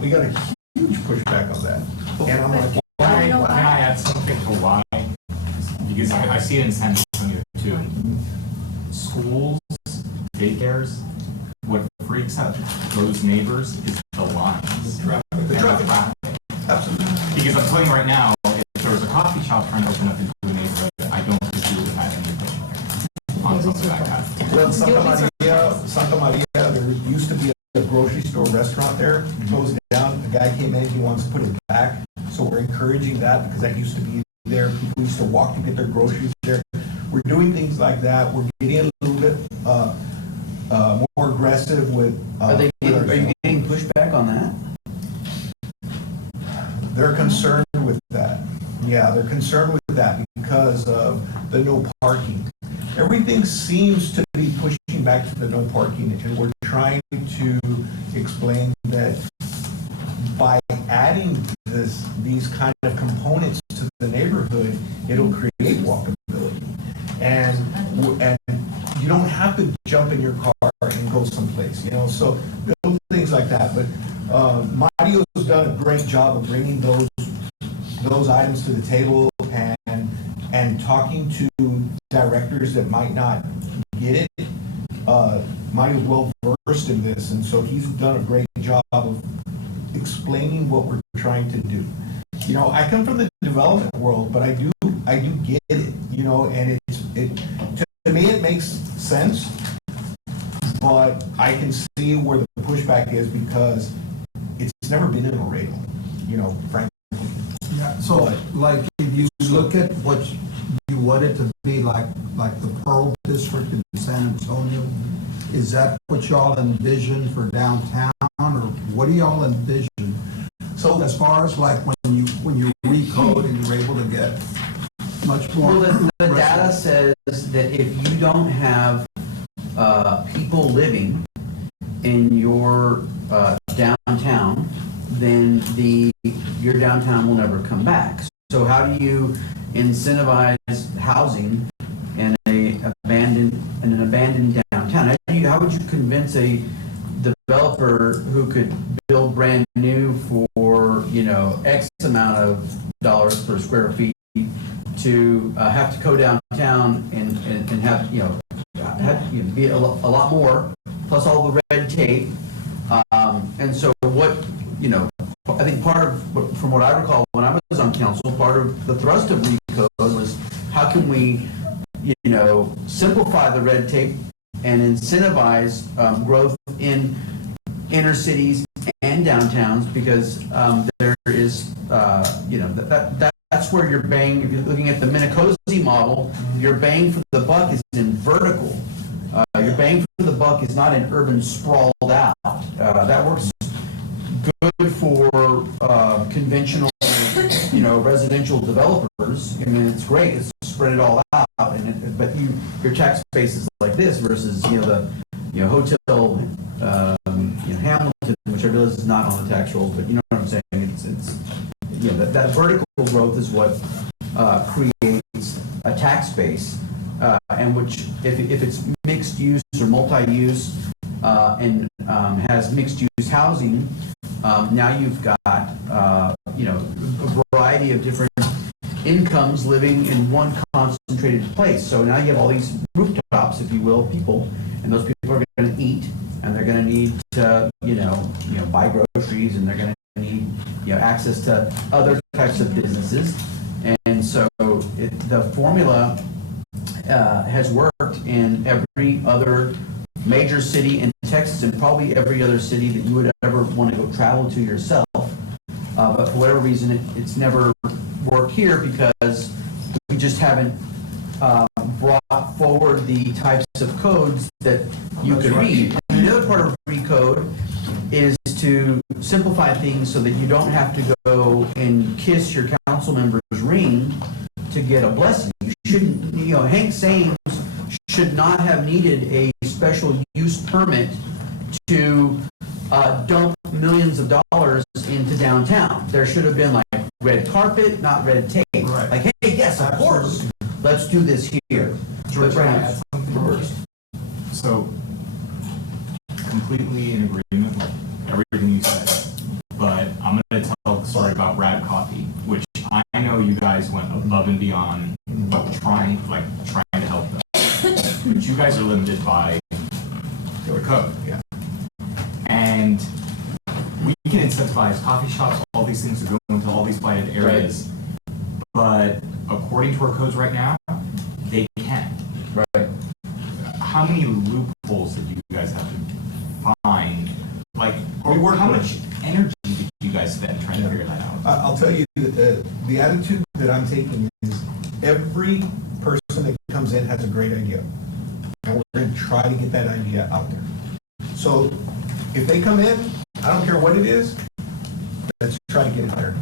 We got a huge pushback on that. And I'm like, Why, can I add something to why? Because I see it in San Antonio too. Schools, daycares, what freaks out those neighbors is the lines. the traffic. Absolutely. Because I'm telling you right now, if there was a coffee shop trying to open up into a neighborhood, I don't think we would have had any pushback on something like that. Well, Santa Maria, there used to be a grocery store restaurant there, closed down. A guy came in, he wants to put it back. So we're encouraging that because that used to be there. People used to walk to get their groceries there. We're doing things like that. We're getting a little bit more aggressive with. Are you getting pushback on that? They're concerned with that. Yeah, they're concerned with that because of the no parking. Everything seems to be pushing back to the no parking, and we're trying to explain that by adding these kind of components to the neighborhood, it'll create walkability. And you don't have to jump in your car and go someplace, you know, so little things like that. But Mario's done a great job of bringing those items to the table and talking to directors that might not get it. Mario's well versed in this, and so he's done a great job of explaining what we're trying to do. You know, I come from the development world, but I do get it, you know, and to me it makes sense, but I can see where the pushback is because it's never been in Laredo, you know, frankly. Yeah, so like if you look at what you want it to be like the Pearl District in San Antonio, is that what y'all envision for downtown, or what do y'all envision? So as far as like when you recode and you're able to get much more. Well, the data says that if you don't have people living in your downtown, then your downtown will never come back. So how do you incentivize housing in an abandoned downtown? How would you convince a developer who could build brand new for, you know, X amount of dollars per square feet to have to go downtown and have, you know, be a lot more, plus all the red tape. And so what, you know, I think part of, from what I recall when I was on council, part of the thrust of Recode was how can we, you know, simplify the red tape and incentivize growth in inner cities and downtowns, because there is, you know, that's where your bang, if you're looking at the Minicozy model, your bang for the buck is in vertical. Your bang for the buck is not in urban sprawled out. That works good for conventional, residential developers, I mean, it's great, it's spread it all out, but your tax base is like this versus, the hotel, Hamilton, which I realize is not on the tax rolls, but you know what I'm saying, it's that vertical growth is what creates a tax base, and which, if it's mixed use or multi-use, and has mixed use housing, now you've got, a variety of different incomes living in one concentrated place. So now you have all these rooftops, if you will, people, and those people are going to eat, and they're going to need to, buy groceries, and they're going to need, access to other types of businesses. And so the formula has worked in every other major city in Texas, and probably every other city that you would ever want to go travel to yourself. But for whatever reason, it's never worked here because we just haven't brought forward the types of codes that you could read. And the other part of Recode is to simplify things so that you don't have to go and kiss your council member's ring to get a blessing. You shouldn't, Hank Sames should not have needed a special use permit to dump millions of dollars into downtown. There should have been like red carpet, not red tape. Right. Like, hey, yes, of course, let's do this here. George, But can I right add now, something? reversed. So, completely in agreement with everything you said, but I'm going to tell the story about Rad Coffee, which I know you guys went above and beyond, but trying to help them. But you guys are limited by the code. Yeah. And we can incentivize coffee shops, all these things to go into all these blighted areas. But according to our codes right now, they can't. Right. How many loopholes did you guys have to find? Or how much energy did you guys spend trying to figure that out? I'll tell you, the attitude that I'm taking is every person that comes in has a great idea. And we're going to try to get that idea out there. So if they come in, I don't care what it is, let's try to get it there.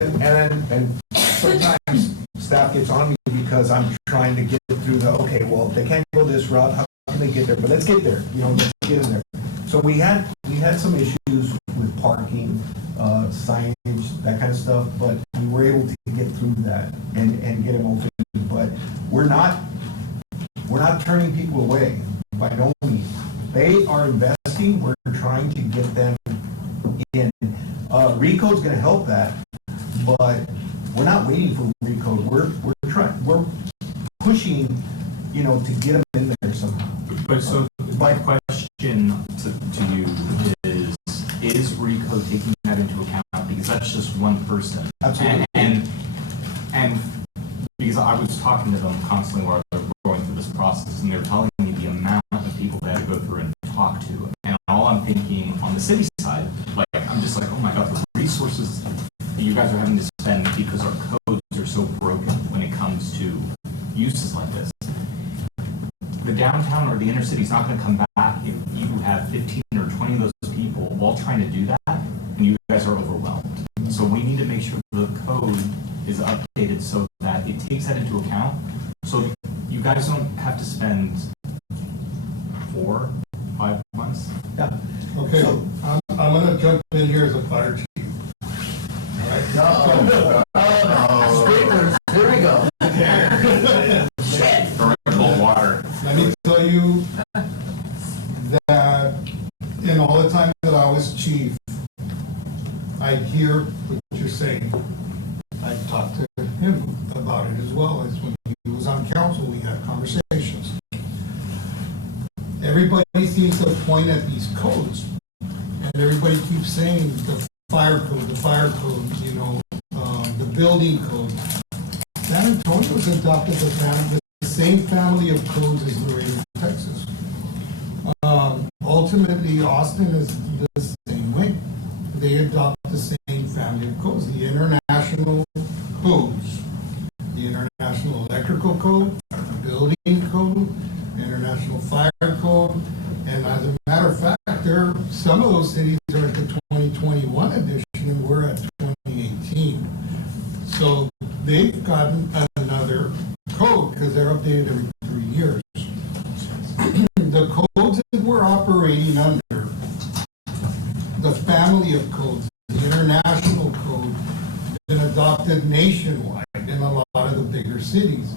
And sometimes staff gets on me because I'm trying to get through okay, well, they can't go this route, how can they get there? But let's get there, let's get in there. So we had some issues with parking, signage, that kind of stuff, but we were able to get through that and get them open. But we're not turning people away by no means. They are investing, we're trying to get them in. Recode's gonna help that, but we're not waiting for Recode. We're pushing, to get them in there somehow. But so my question to you is Recode taking that into account? Because that's just one person. Absolutely. And because I was talking to them constantly while they were going through this process, and they were telling me the amount of people they had to go through and talk to. And all I'm thinking on the city side, I'm just like, oh my God, the resources that you guys are having to spend because our codes are so broken when it comes to uses like this. The downtown or the inner city is not going to come back if you have 15 or 20 of those people while trying to do that, and you guys are overwhelmed. So we need to make sure the code is updated so that it takes that into account. So you guys don't have to spend 4, 5 months. Yeah. Okay, I'm gonna jump in here as a fire chief. All right? Sprinklers, there we go. Or in cold water. Let me tell you that in all the time that I was chief, I hear what you're saying. I talked to him about it as well as when he was on council, we had conversations. Everybody seems to point at these codes, and everybody keeps saying the fire code, the building code. San Antonio's adopted the same family of codes as Laredo, Texas. Ultimately, Austin is the same way. They adopt the same family of codes, the international codes, the International Electrical Code, the Building Code, International Fire Code, and as a matter of fact, some of those cities are at the 2021 edition, and we're gotten another code, because they're updated every 3 years. The codes that we're operating under, the family of codes, the international code, been adopted nationwide in a lot of the bigger cities.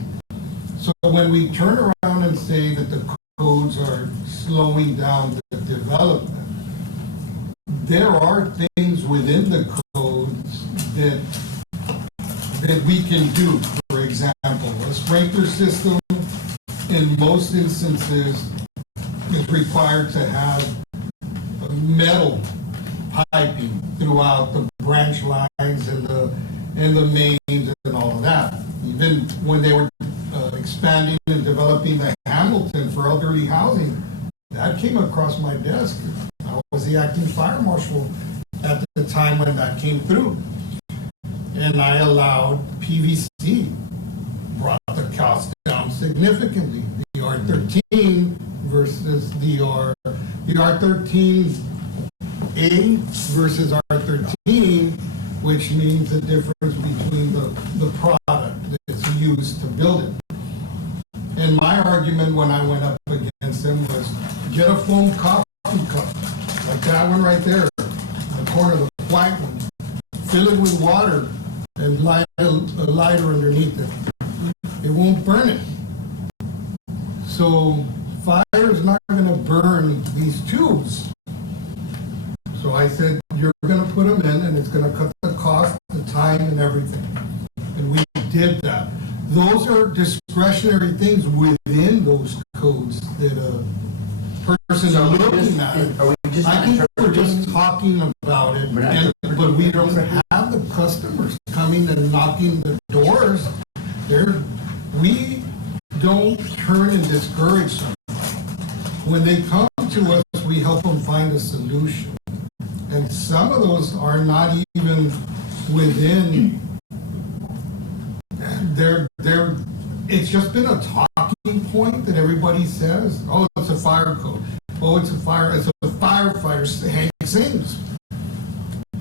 So when we turn around and say that the codes are slowing down the development, there are things within the codes that we can do. For example, a sprinkler system in most instances is required to have metal piping throughout the branch lines and the mains and all of that. Even when they were expanding and developing the Hamilton for elderly housing, that came across my desk. I was the acting fire marshal at the time when that came through. And I allowed PVC, brought the cost down significantly. The R13 versus the R13A versus R13, which means the difference between the product that's used to build it. And my argument when I went up against them was, get a foam coffee cup, like that one right there, in the corner, the white one, fill it with water and light a lighter underneath it. It won't burn it. So fire is not gonna burn these tubes. So I said, you're gonna put them in and it's gonna cut the cost, the time and everything. And we did that. Those are discretionary things within those codes that a person So we looking just- at it. are we just I think we're interpreting- just talking about it, We're not but we don't have the customers coming and knocking the doors. We don't turn and discourage them. When they come to us, we help them find a solution. And some of those are not even within, it's just been a talking point that everybody says, oh, it's a fire code. Oh, it's a firefighter, Hank Sims.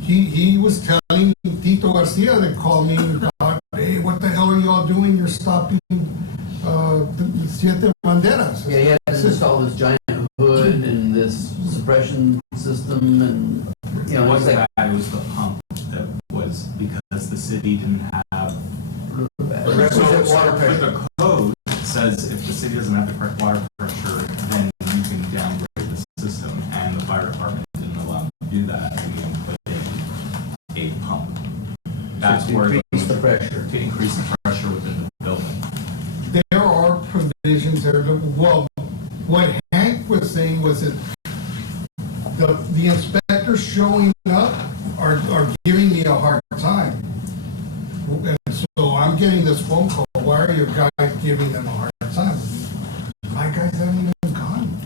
He was telling Tito Garcia that called me about, hey, what the hell are y'all doing? You're stopping the Siete Banderas. Yeah, he had to install this giant hood and this suppression system and, you It know, it's wasn't like, that, it was the pump that was because the city didn't have. requisite water But pressure. the code says if the city doesn't have the correct water pressure, then you can downgrade the system, and the fire department didn't allow them to do that, and we put in a pump. That's To where. increase the pressure. To increase the pressure within the building. There are provisions there, well, what Hank was saying was that the inspectors showing up are giving me a hard time. And so I'm getting this phone call, why are your guys giving them a hard time? My guys haven't even gone.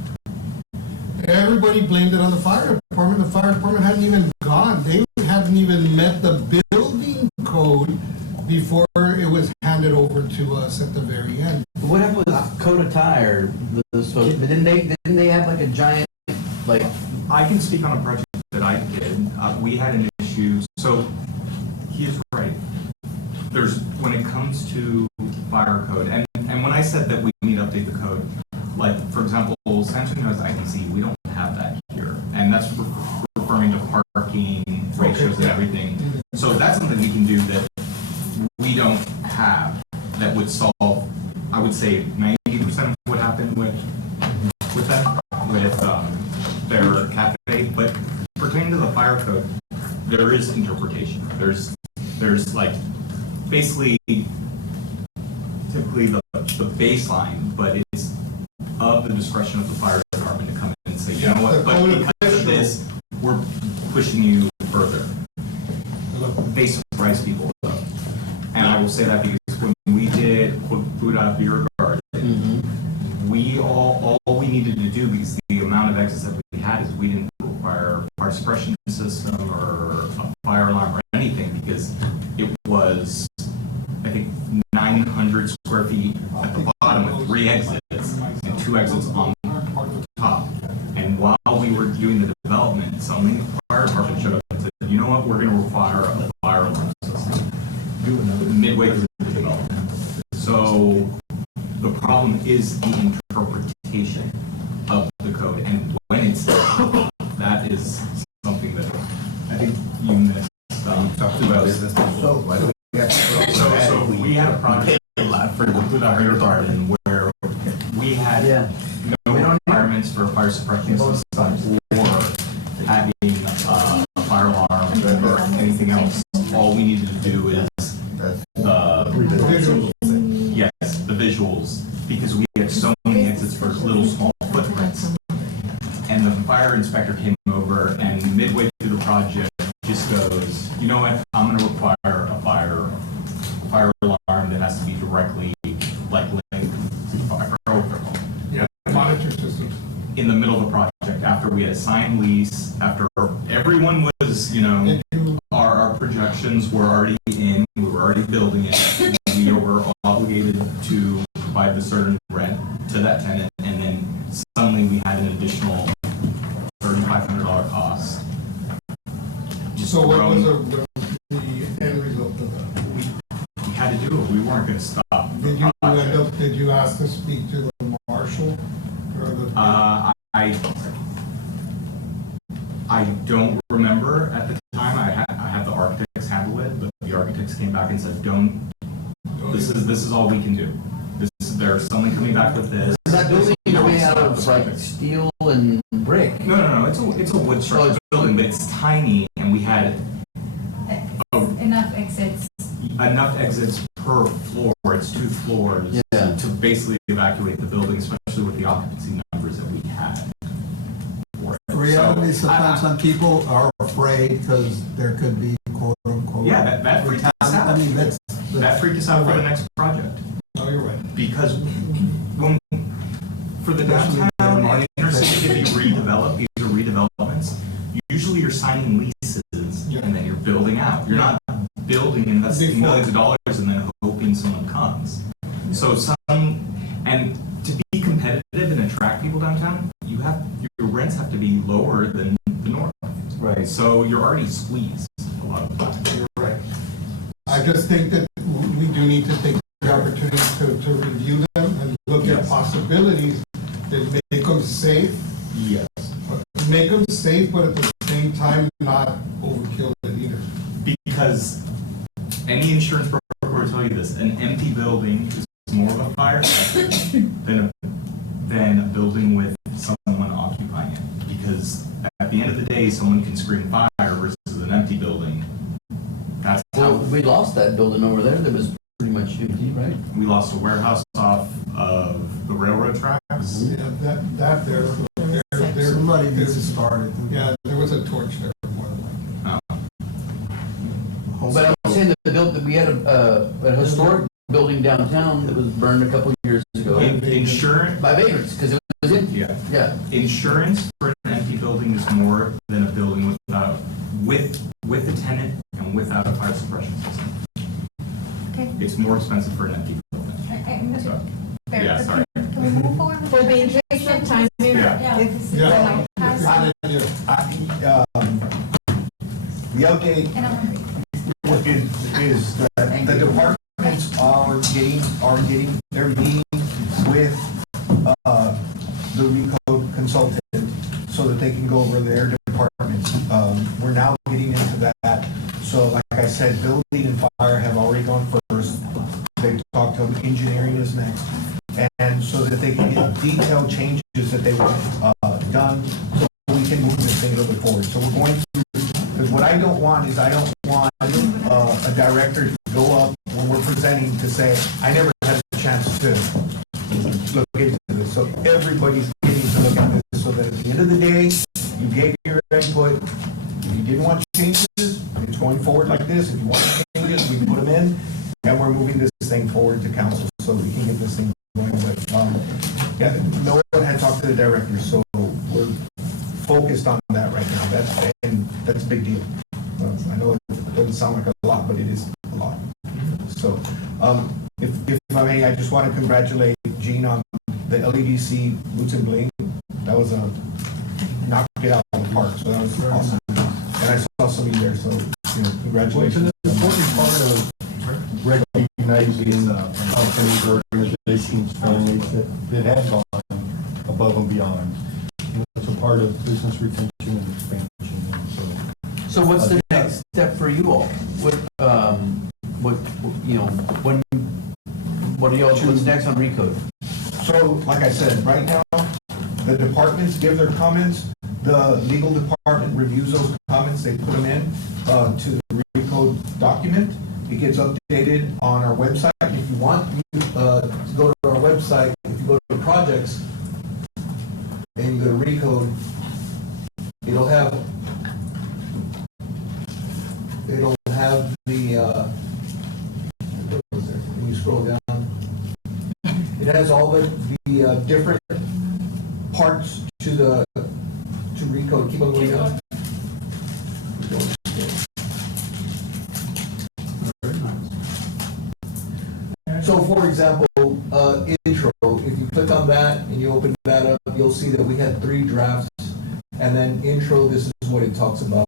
Everybody blamed it on the fire department. The fire department hadn't even gone. They hadn't even met the building code before it was handed over to us at the very end. But what happened with Coda Tire? Didn't they have like a giant, like, I can speak on a project that I did. We had an issue, so he is right. When it comes to fire code, and when I said that we need to update the code, like, for example, San Antonio has ITC, we don't have that here. And that's referring to parking ratios and everything. So that's something we can do that we don't have that would solve, I would say, 90% of what happened with them, with their cafe. But pertaining to the fire code, there is interpretation. There's like, basically, typically the baseline, but it's of the discretion of the fire department to come in and say, you know what, but because of this, we're pushing you further. They surprise people though. And I will say that because when we did Buddha Beer Garden, we all we needed to do, because the amount of exits that we had, is we didn't require a fire suppression system or a fire alarm or anything, because it was, I think, 900 square feet at the bottom with 3 exits and 2 exits on top. And while we were doing the development, suddenly the fire department showed up and said, you know what, we're going to require a fire alarm system midway through the development. problem is the interpretation of the code, and when it's done, that is something that I think you missed. Talk to about business, so why do we have to? So we had a project A lot for the with our fire department where we had Yeah. no requirements for fire suppression systems or having a fire alarm or anything else. All we needed to do is yes, the visuals, because we had so many exits for little small footprints. And the fire inspector came over and midway through the project just goes, you know what, I'm gonna require a fire alarm that has to be directly like linked to the fire. Yeah, monitor systems. In the middle of the project, after we had a signed lease, after everyone was, you know, Did you, our projections were already in, we were already building it. We were obligated to provide the certain rent to that tenant, and then suddenly we had an additional $3,500 cost. Just so what was thrown- the end result of that? we had to do it, we weren't gonna stop the Did you end project. up, did you ask to speak to the marshal or the? I don't remember at the time, I had the architects handle it, but the architects came back and said, this is all we can do. There's someone coming back with this. That building is Don't made out stop of the like project. steel and brick. No, it's a wood structure building, but it's tiny, and we had Enough exits. enough exits per floor, it's 2 floors, Yeah. to basically evacuate the building, especially with the occupancy numbers that we had. for it. The reality is So, sometimes some people are afraid because there could be quote unquote. Yeah, that freaked us out. I mean, That freaked us out for the next project, No, you're right. because when, for the downtown and inner city to be redeveloped, these are redevelopments, usually you're signing leases and then you're building out. You're not building, investing millions of dollars and then hoping someone comes. So and to be competitive and attract people downtown, your rents have to be lower than the north. Right. So you're already squeezed a lot of the time. You're right. I just think that we do need to take the opportunity to review them and look at Yes. possibilities that make them safe. Yes. Make them safe, but at the same time, not overkill it either. Because any insurance broker will tell you this, an empty building is more of a fire hazard than a building with someone occupying it. Because at the end of the day, someone can scream fire versus an empty building. That's Well, how we lost that building over there that was pretty much empty, right? we lost a warehouse off of the railroad tracks. Yeah, there. Somebody needs to start it. Yeah, there was a torch there more than likely. But I'm saying that the building, we had a historic building downtown that was burned a couple of years ago Insurance, by vagrants, because it was empty. yeah. Yeah. Insurance for an empty building is more than a building with a tenant and without a fire suppression system. Okay. It's more expensive for an empty building. So, yeah, sorry. Can we move forward? with For the the interest of time, Yeah. it's, Yeah. Has- The update And I'm hungry. is that the departments they're meeting with, the recode consultant so that they can go over their departments. We're now getting into that. So like I said, building and fire have already gone first. They talked to them, engineering is next. And so that they can get detailed changes that they want, done, so we can move this thing a little bit forward. So we're going through, because what I don't want is I don't want, a director to go up when we're presenting to say, I never had a chance to look into this. So everybody's getting to look at this, so that at the end of the day, you gave your input. If you didn't want changes, it's going forward like this. If you want changes, we can put them in, and we're moving this thing forward to council so we can get this thing going. But, yeah, no one had talked to the director, so we're focused on that right now. That's a big deal. I know it doesn't sound like a lot, but it is a lot. So, if I may, I just want to congratulate Gene on the LEDC Boots and Bling. That was a knock it out of the park, so that was awesome. And I saw some of you there, so, congratulations. It's an important part of recognizing companies, organizations, families that had gone above and beyond. It's a part of business retention and expansion, and so. So what's the next step for you all? What, you know, what are y'all, what's next on Recode? So, like I said, right now, the departments give their comments, the legal department reviews those comments, they put them in to the Recode document. It gets updated on our website. If you want, you to go to our website, if you go to projects, and you go to Recode, it'll have the, what was there? When you scroll down, it has all the different parts to Recode. Keep on going down. So for example, intro, if you click on that and you open that up, you'll see that we had 3 drafts. And then intro, this is what it talks about.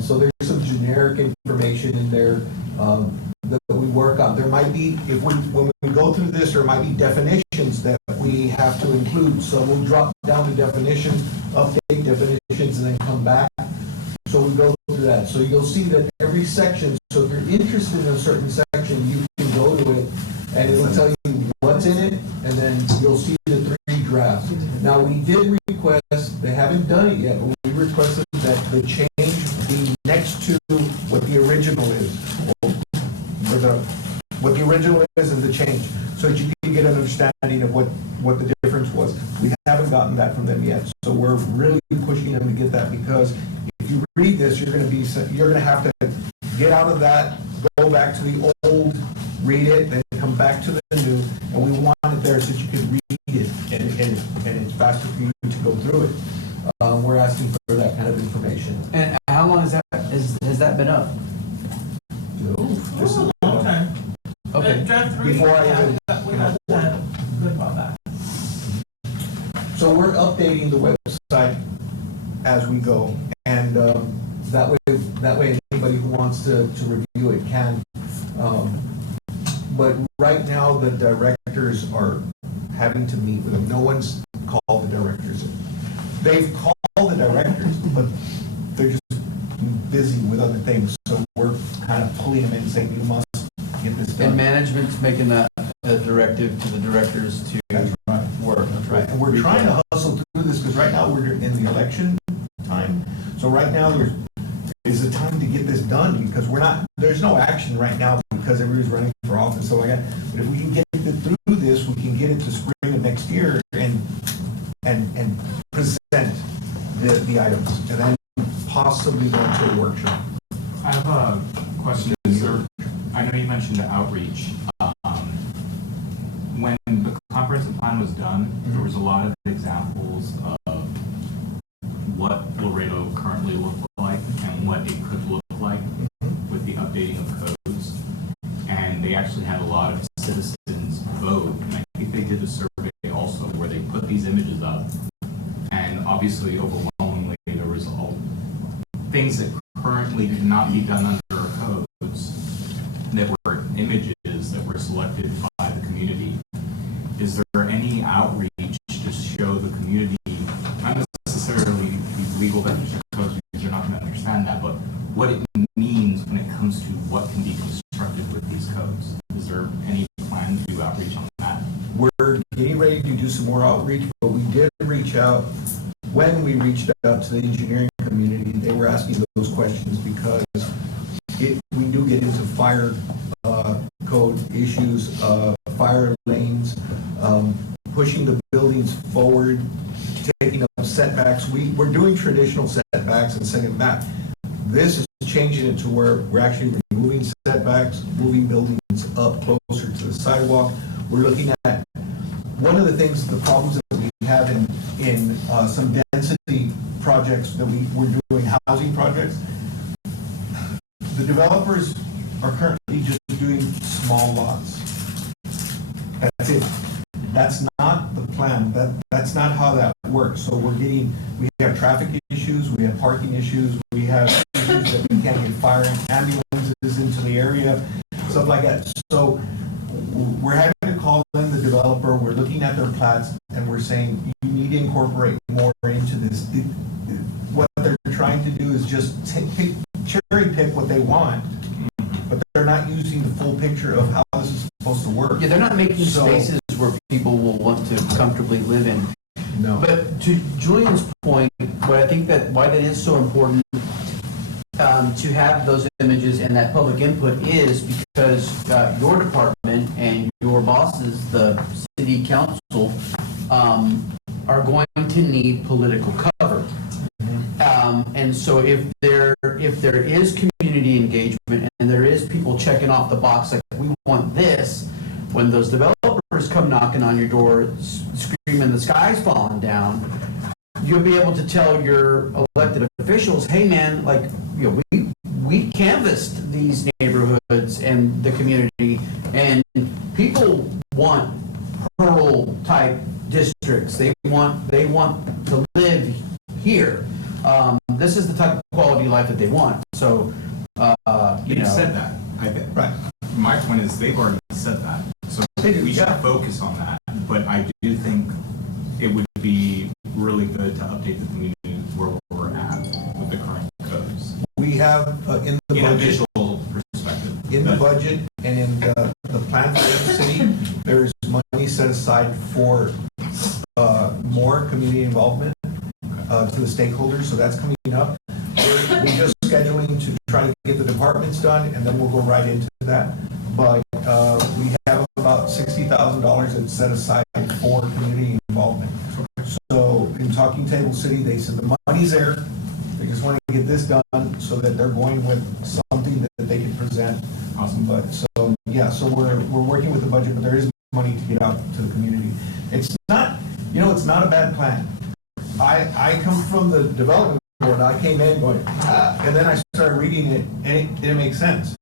So there's some generic information in there that we work on. There might be, when we go through this, there might be definitions that we have to include. So we'll drop down to definitions, update definitions, and then come back. So we go through that. So you'll see that every section, so if you're interested in a certain section, you can go to it and it'll tell you what's in it, and then you'll see the 3 drafts. Now, we did request, they haven't done it yet, but we requested that the change be next to what the original is, or what the original is and the change, so that you can get an understanding of what the difference was. We haven't gotten that from them yet, so we're really pushing them to get that, because if you read this, you're going to have to get out of that, go back to the old, read it, then come back to the new, and we want it there so that you can read it, and it's faster for you to go through it. We're asking for that kind of information. And how long has that been up? This is a long time. Okay. Before I even, so we're updating the website as we go, and that way anybody who wants to review it can. But right now, the directors are having to meet with them. No one's called the directors. They've called the directors, but they're just busy with other things. So we're kind of pulling them in and saying, you must get this done. And management's making that a directive to the directors to That's right. work. That's right. And we're trying to hustle through this, because right now we're in the election time. So right now is the time to get this done, because there's no action right now because everybody's running for office. So but if we can get it through this, we can get it to spring of next year and present the items, and then possibly go to a workshop. I have a question, sir. I know you mentioned the outreach. When the comprehensive plan was done, there was a lot of examples of what Laredo currently looks like and what it could look like with the updating of codes. And they actually had a lot of citizens vote, and I think they did a survey also where they put these images up. And obviously, overwhelmingly, there was all things that currently cannot be done under our codes that were images that were selected by the community. Is there any outreach to show the community, not necessarily these legal definitions of codes, because you're not going to understand that, but what it means when it comes to what can be constructed with these codes? Is there any plan to do outreach on that? We're getting ready to do some more outreach, but we did reach out. When we reached out to the engineering community, they were asking those questions because we do get into fire code issues, fire lanes, pushing the buildings forward, taking up setbacks. We're doing traditional setbacks and sending it back. This is changing it to where we're actually removing setbacks, moving buildings up closer to the sidewalk. We're looking at one of the things, the problems that we have in some density projects that we're doing, housing projects. The developers are currently just doing small lots. That's it. That's not the plan. That's not how that works. So we have traffic issues, we have parking issues, we have issues that we can't get fire ambulances into the area, stuff like that. So we're having to call calling the developer, we're looking at their plats, and we're saying, you need to incorporate more into this. What they're trying to do is just cherry pick what they want, but they're not using the full picture of how this is supposed to work. Yeah, they're not making So- spaces where people will want to comfortably live in. No. But to Julian's point, what I think that, why that is so important to have those images and that public input is because your department and your bosses, the city council, are going to need political cover. And so if there is community engagement and there is people checking off the box like, we want this, when those developers come knocking on your door screaming the sky's falling down, you'll be able to tell your elected officials, hey man, like, you know, we canvassed these neighborhoods and the community, and people want Pearl type districts. They want to live here. This is the type of quality of life that they want. So, you They've know. said that. I think. Right. My point is they've already said that. So They do, we should yeah. focus on that. But I do think it would be really good to update the community where we're at with the current codes. We have in the In a budget, visual perspective. in the budget and in the plan for the city, there's money set aside for more community involvement to the stakeholders, so that's coming up. We're just scheduling to try to get the departments done, and then we'll go right into that. But we have about $60,000 that's set aside for community involvement. So in Talking Table City, they said the money's there. They just want to get this done so that they're going with something that they can present. Awesome. But so, yeah, so we're working with the budget, but there is money to get out to the community. It's not, it's not a bad plan. I come from the development board. I came in going, and then I started reading it, and it makes sense.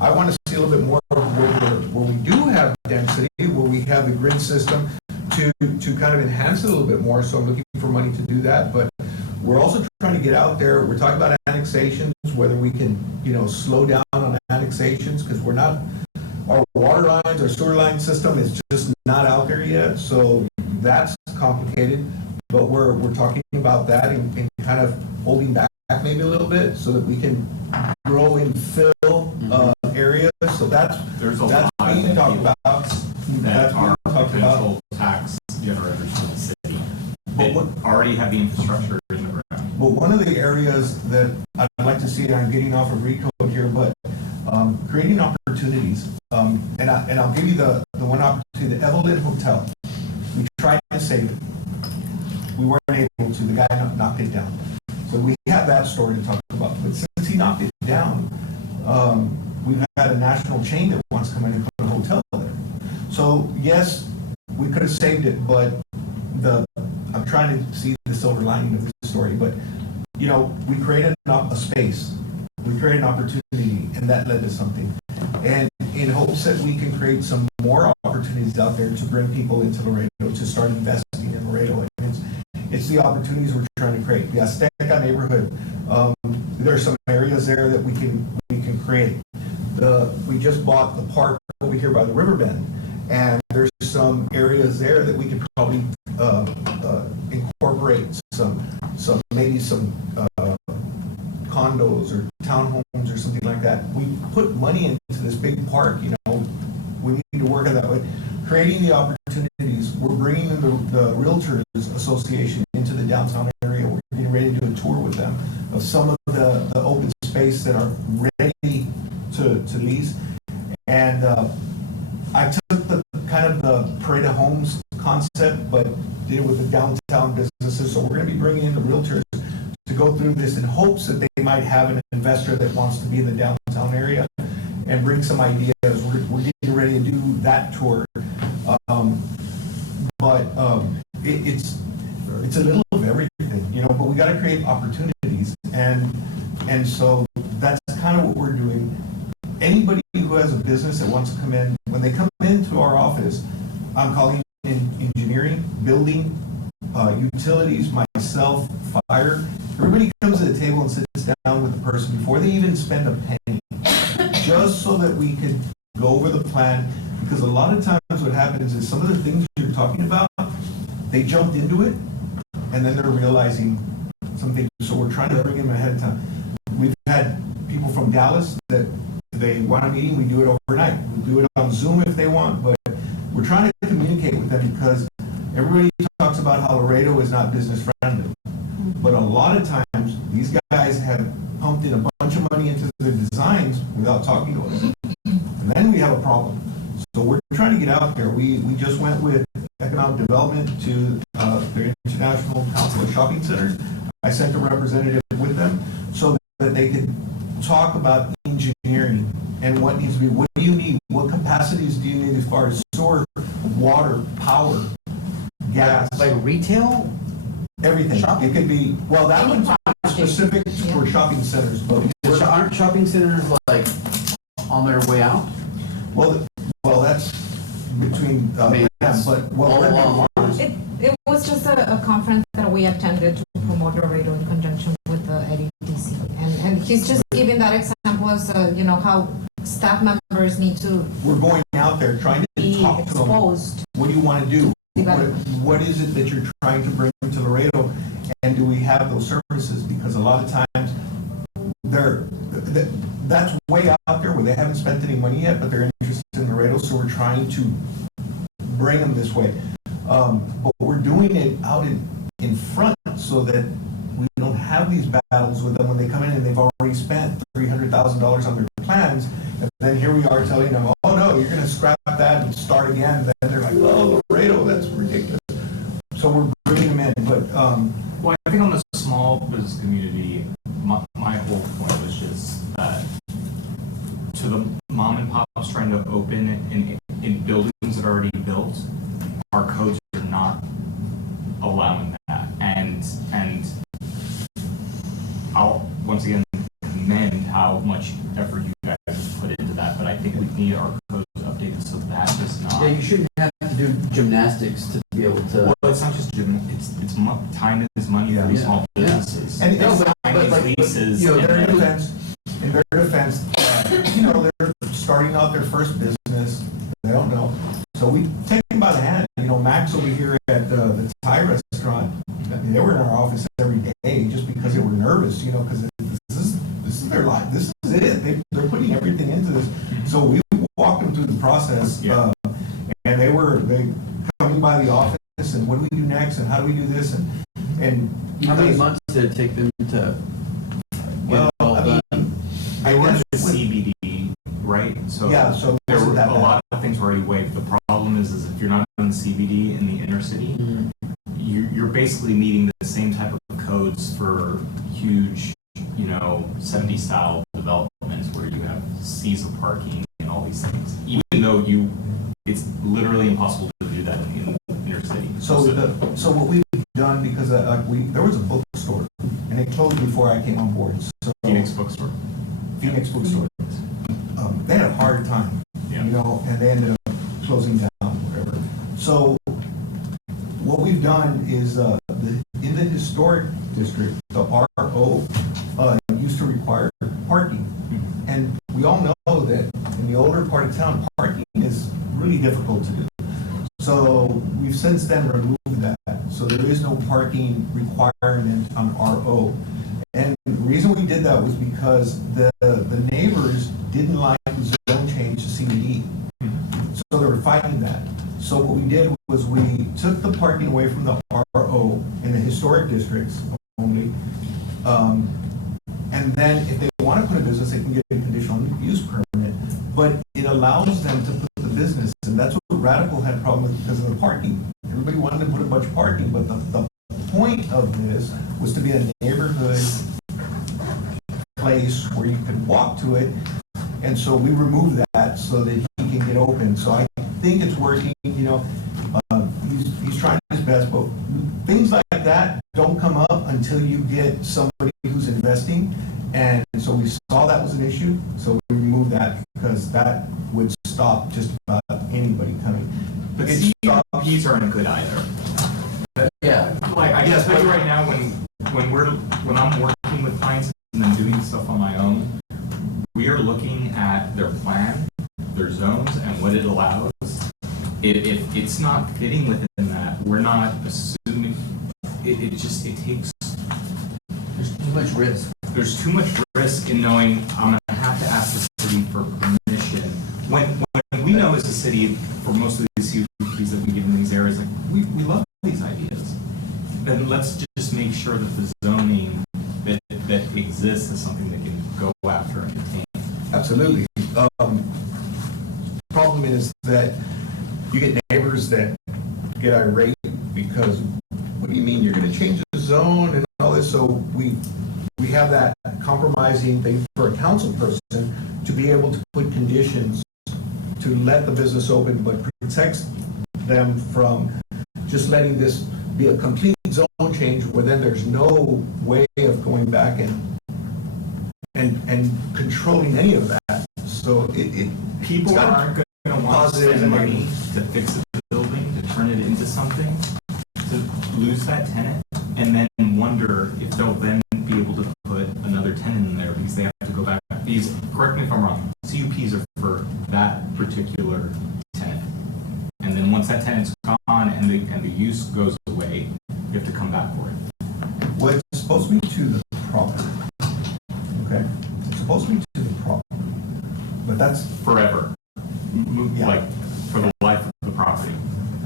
I want to see a little bit more of where we do have density, where we have the grid system to kind of enhance it a little bit more. So I'm looking for money to do that. But we're also trying to get out there. We're talking about annexations, whether we can, slow down on annexations, because we're not, our water lines, our sewer line system is just not out there yet. So that's complicated. But we're talking about that and kind of holding back maybe a little bit so that we can grow and fill areas. So that's There's a lot being of talked people about. that That's are being talked about. potential tax generators for the city. But That what- already have the infrastructure in the ground. But one of the areas that I'd like to see, and I'm getting off of recode here, but creating opportunities. And I'll give you the one opportunity, the Evelyn Hotel. We tried to save it. We weren't able to. The guy knocked it down. So we have that story to talk about. But since he knocked it down, we've had a national chain that wants to come in and put a hotel there. So yes, we could have saved it, but I'm trying to see the silver lining of the story. But we created a space, we created an opportunity, and that led to something. And in hopes that we can create some more opportunities out there to bring people into Laredo, to start investing in Laredo. And it's the opportunities we're trying to create. The Azteca neighborhood, there are some areas there that we can create. We just bought the park over here by the river bend, and there's some areas there that we could probably incorporate some condos or townhomes or something like that. We put money into this big park, we need to work on that way. Creating the opportunities, we're bringing the Realtors Association into the downtown area. We're getting ready to do a tour with them of some of the open space that are ready to lease. And I took the Parade of Homes concept, but did it with the downtown businesses. So we're going to be bringing in the realtors to go through this in hopes that they might have an investor that wants to be in the downtown area and bring some ideas. We're getting ready to do that tour. It's a little of everything, but we got to create opportunities. And so that's kind of what we're doing. Anybody who has a business that wants to come in, when they come into our office, I'm calling in engineering, building, utilities, myself, fire. Everybody comes to the table and sits down with the person before they even spend a penny, just so that we can go over the plan. Because a lot of times times what happens is some of the things you're talking about, they jumped into it, and then they're realizing some things, so we're trying to bring them ahead of time. We've had people from Dallas that they want a meeting, we do it overnight. We do it on Zoom if they want, but we're trying to communicate with them because everybody talks about how Laredo is not business friendly. But a lot of times, these guys have pumped in a bunch of money into their designs without talking to us. And then we have a problem. So we're trying to get out there. We just went with economic development to their International Council of Shopping Centers. I sent a representative with them so that they could talk about engineering and what needs to be, what do you need? What capacities do you need as far as sewer, water, power, gas? Like retail? Everything. It could be, well, that one's specific for shopping centers, but. Aren't shopping centers like on their way out? Well, that's between, them, but, well, let me watch. It was just a conference that we attended to promote Laredo in conjunction with the EDC. And he's just giving that example as, how staff members need to We're going out there trying to be talk to them. exposed. What do you want to do? Develop. What is it that you're trying to bring to Laredo? And do we have those services? Because a lot of times, that's way out there where they haven't spent any money yet, but they're interested in Laredo, so we're trying to bring them this way. But we're doing it out in front so that we don't have these battles with them when they come in and they've already spent $300,000 on their plans. And then here we are telling them, oh no, you're going to scrap that and start again. And then they're like, oh, Laredo, that's ridiculous. So we're bringing them in, but Well, I think on the small business community, my whole point was just that to the mom and pops trying to open in buildings that are already built, our codes are not allowing that. And I'll once again commend how much effort you guys have put into that, but I think we need our codes updated so that does not. Yeah, you shouldn't have to do gymnastics to be able to. Well, it's not just time is money for these small businesses. And It's but time like, is leases. in and their then- defense, they're starting out their first business. They don't know. So we take them by the hand. Max over here at the Thai restaurant, they were in our office every day just because they were nervous, because this is their life. This is it. They're putting everything into this. So we walked them through the process, Yeah. and they coming by the office and what do we do next and how do we do this and How many months did it take them to? Well, I They were in guess the CBD, right? So Yeah, so it there wasn't were that a bad. lot of things were already waived. The problem is if you're not in the CBD in the inner city, you're basically meeting the same type of codes for huge, 70 style developments where you have seasonal parking and all these things. Even though it's literally impossible to do that in the inner city. So what we've done, because there was a bookstore, and it closed before I came on board. So Phoenix Bookstore. Phoenix Bookstore. They had a hard time, Yeah. and they ended up closing down, whatever. So what we've done is in the historic district, the RO used to require parking. And we all know that in the older part of town, parking is really difficult to do. So we've since then removed that. So there is no parking requirement on RO. And the reason we did that was because the neighbors didn't like the zone change to CBD. So they were fighting that. So what we did was we took the parking away from the RO in the historic districts only. And then if they want to put a business, they can get a conditional use permit. But it allows them to put the business, and that's what Radical had a problem with because of the parking. Everybody wanted to put a bunch of parking, but the point of this was to be a neighborhood place where you could walk to it. And so we removed that so that he can get open. So I think it's working, he's trying his best, but things like that don't come up until you get somebody who's investing. And so we saw that was an issue, so we removed that because that would stop just about anybody coming. But It stops- CUPs aren't good either. Yeah. Like I can tell you right now, when I'm working with clients and I'm doing stuff on my own, we are looking at their plan, their zones, and what it allows. if it's not fitting within that, we're not assuming, it takes, There's too much risk. there's too much risk in knowing I'm gonna have to ask the city for permission. When we know as a city, for most of these CUPs that we give in these areas, like, we love these ideas. Then let's just make sure that the zoning that exists is something that can go after and contain. Absolutely. Problem is that you get neighbors that get irate because, what do you mean, you're gonna change the zone and all this? So we have that compromising thing for a council person to be able to put conditions to let the business open, but protects them from just letting this be a complete zone change where then there's no way of going back and controlling any of that. So People it's got aren't going to want to positive spend and money to fix the building, to turn it into something, to lose that tenant, and then wonder if they'll then be able to put another tenant in there because they have to go back. Because, correct me if I'm wrong, CUPs are for that particular tenant. And then once that tenant's gone and the use goes away, you have to come back for it. Well, it's supposed to be to the property. Okay? It's supposed to be to the property. But that's, Forever. Yeah. Like, for the life of the property.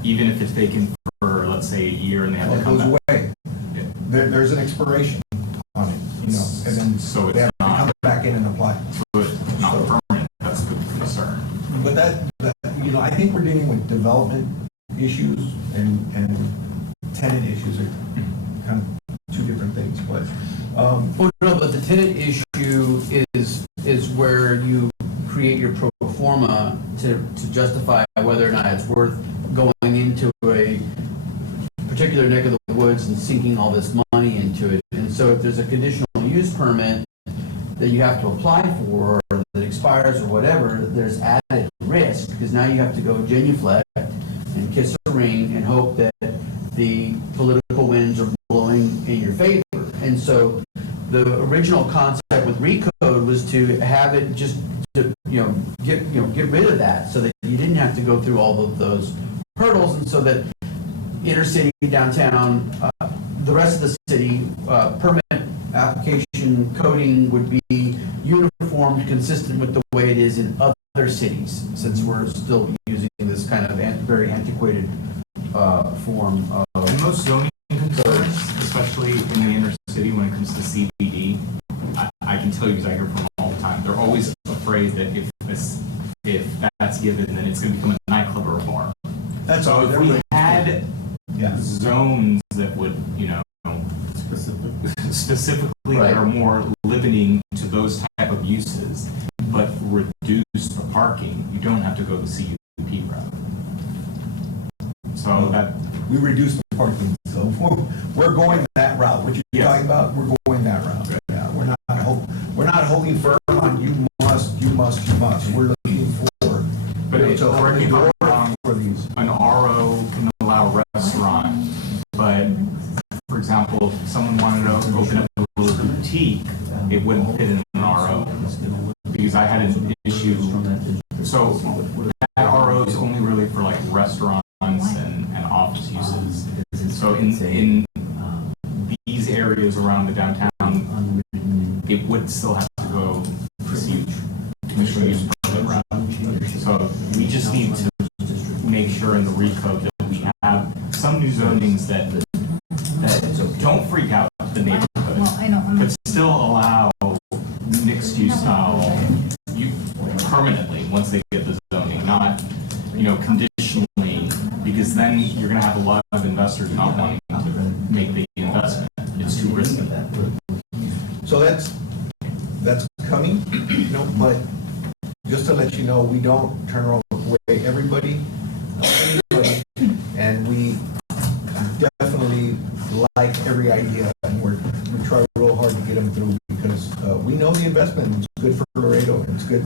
Even if it's vacant for, let's say, a year and they have well, to it come goes back. away. There's an expiration on it, you know, and then So they it's have to come not, back in and apply. so it's not permanent. That's the concern. But you know, I think we're dealing with development issues and tenant issues are kind of two different things, but, Well, no, but the tenant issue is where you create your pro forma to justify whether or not it's worth going into a particular neck of the woods and sinking all this money into it. And so if there's a conditional use permit that you have to apply for, or that expires or whatever, there's added risk, because now you have to go genuflect and kiss a ring and hope that the political winds are blowing in your favor. And so the original concept with Recode was to have it just to, get rid of that so that you didn't have to go through all of those hurdles, and so that inner city, downtown, the rest of the city, permit application coding would be uniform, consistent with the way it is in other cities, since we're still using this kind of very antiquated form of. And most zoning concerns, especially in the inner city when it comes to CBD, I can tell you because I hear from them all the time, they're always afraid that if that's given, then it's going to become a nightclub or a bar. that's So all. if they're we really- had Yeah. zones that would, specifically that are more limiting to those type of uses, but reduce the parking, you don't have to go the CUP route. So that, We reduced the parking, so we're going that route. What you're Yes. talking about, we're going that route. Yeah, we're not holding firm on you must. We're looking for, but to correct me open if the door I'm wrong, for these. an RO can allow restaurant, but for example, if someone wanted to open up a little boutique, it wouldn't fit in an RO. Because I had an issue, so that RO is only really for like restaurants and office uses. So in these areas around the downtown, it would still have to go to see conditional use permit route. So we just need to make sure in the recode that we have some new zonings that don't freak out the neighborhood, Well, I know, but still allow mixed use style permanently once they get the zoning, not, conditionally, because then you're gonna have a lot of investors not wanting to make the investment. It's too risky. So that's coming, but just to let you know, we don't turn away everybody, and we definitely like every idea, and we try real hard to get them through, because we know the investment is good for Laredo, and it's good,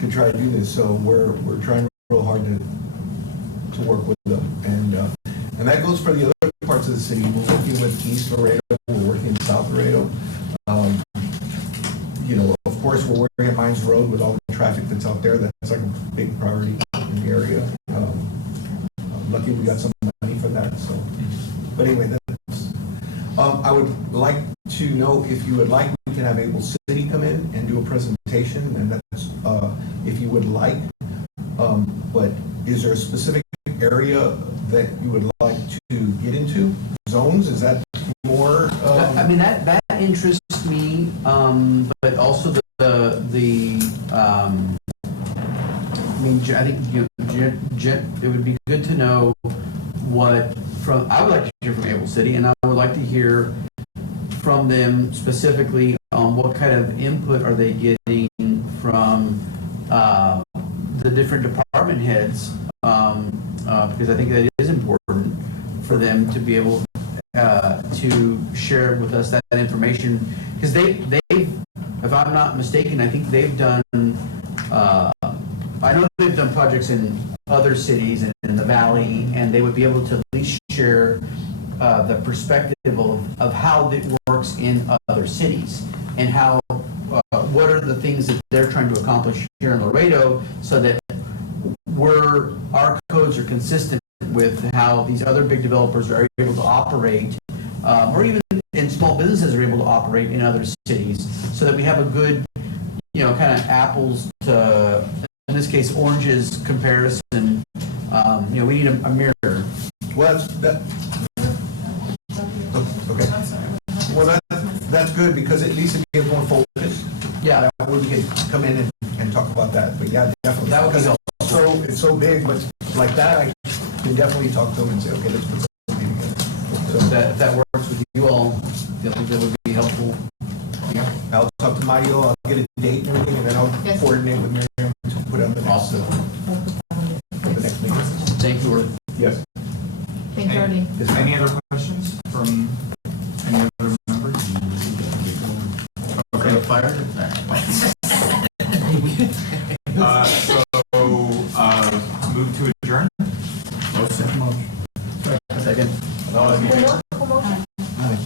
to try to do this, so we're trying real hard to work with them, and that goes for the other parts of the city. We're working with East Laredo, we're working in South Laredo. Of course, we're working at Mines Road with all the traffic that's out there. That's like a big priority. in the area. Lucky we got some money for that, so. But anyway, that's, I would like to know if you would like, we can have Able City come in and do a presentation, and that's, if you would like. But is there a specific area that you would like to get into? Zones, is that more? I mean, that interests me, but also I mean, I think, you know, it would be good to know I would like to hear from Able City, and I would like to hear from them specifically on what kind of input are they getting from the different department heads, because I think that it is important for them to be able to share with us that information, because they, if I'm not mistaken, I think they've done, I know they've done projects in other cities and in the valley, and they would be able to at least share the perspective of how it works in other cities, and how, what are the things that they're trying to accomplish here in Laredo, so that our codes are consistent with how these other big developers are able to operate, or even in small businesses are able to operate in other cities, so that we have a good, you know, kind of apples to, in this case, oranges comparison. You know, we need a mirror. Well, okay. Well, that's good, because at least it gives more focus. Yeah, We can come in and talk about that, but yeah, definitely. That would be Because it's so big, but like that, I can definitely talk to them and say, okay, let's put something together. so if that works with you all, I think that would be helpful. I'll talk to Mario, I'll get a date and everything, and then I'll coordinate with Miriam to put on the next, Awesome. the next meeting. Thank you, Orly. Yes. Thank you, Arlene. Any other questions from any other members? Okay, fire Move to adjourn? Motion. Second. All in favor? All right.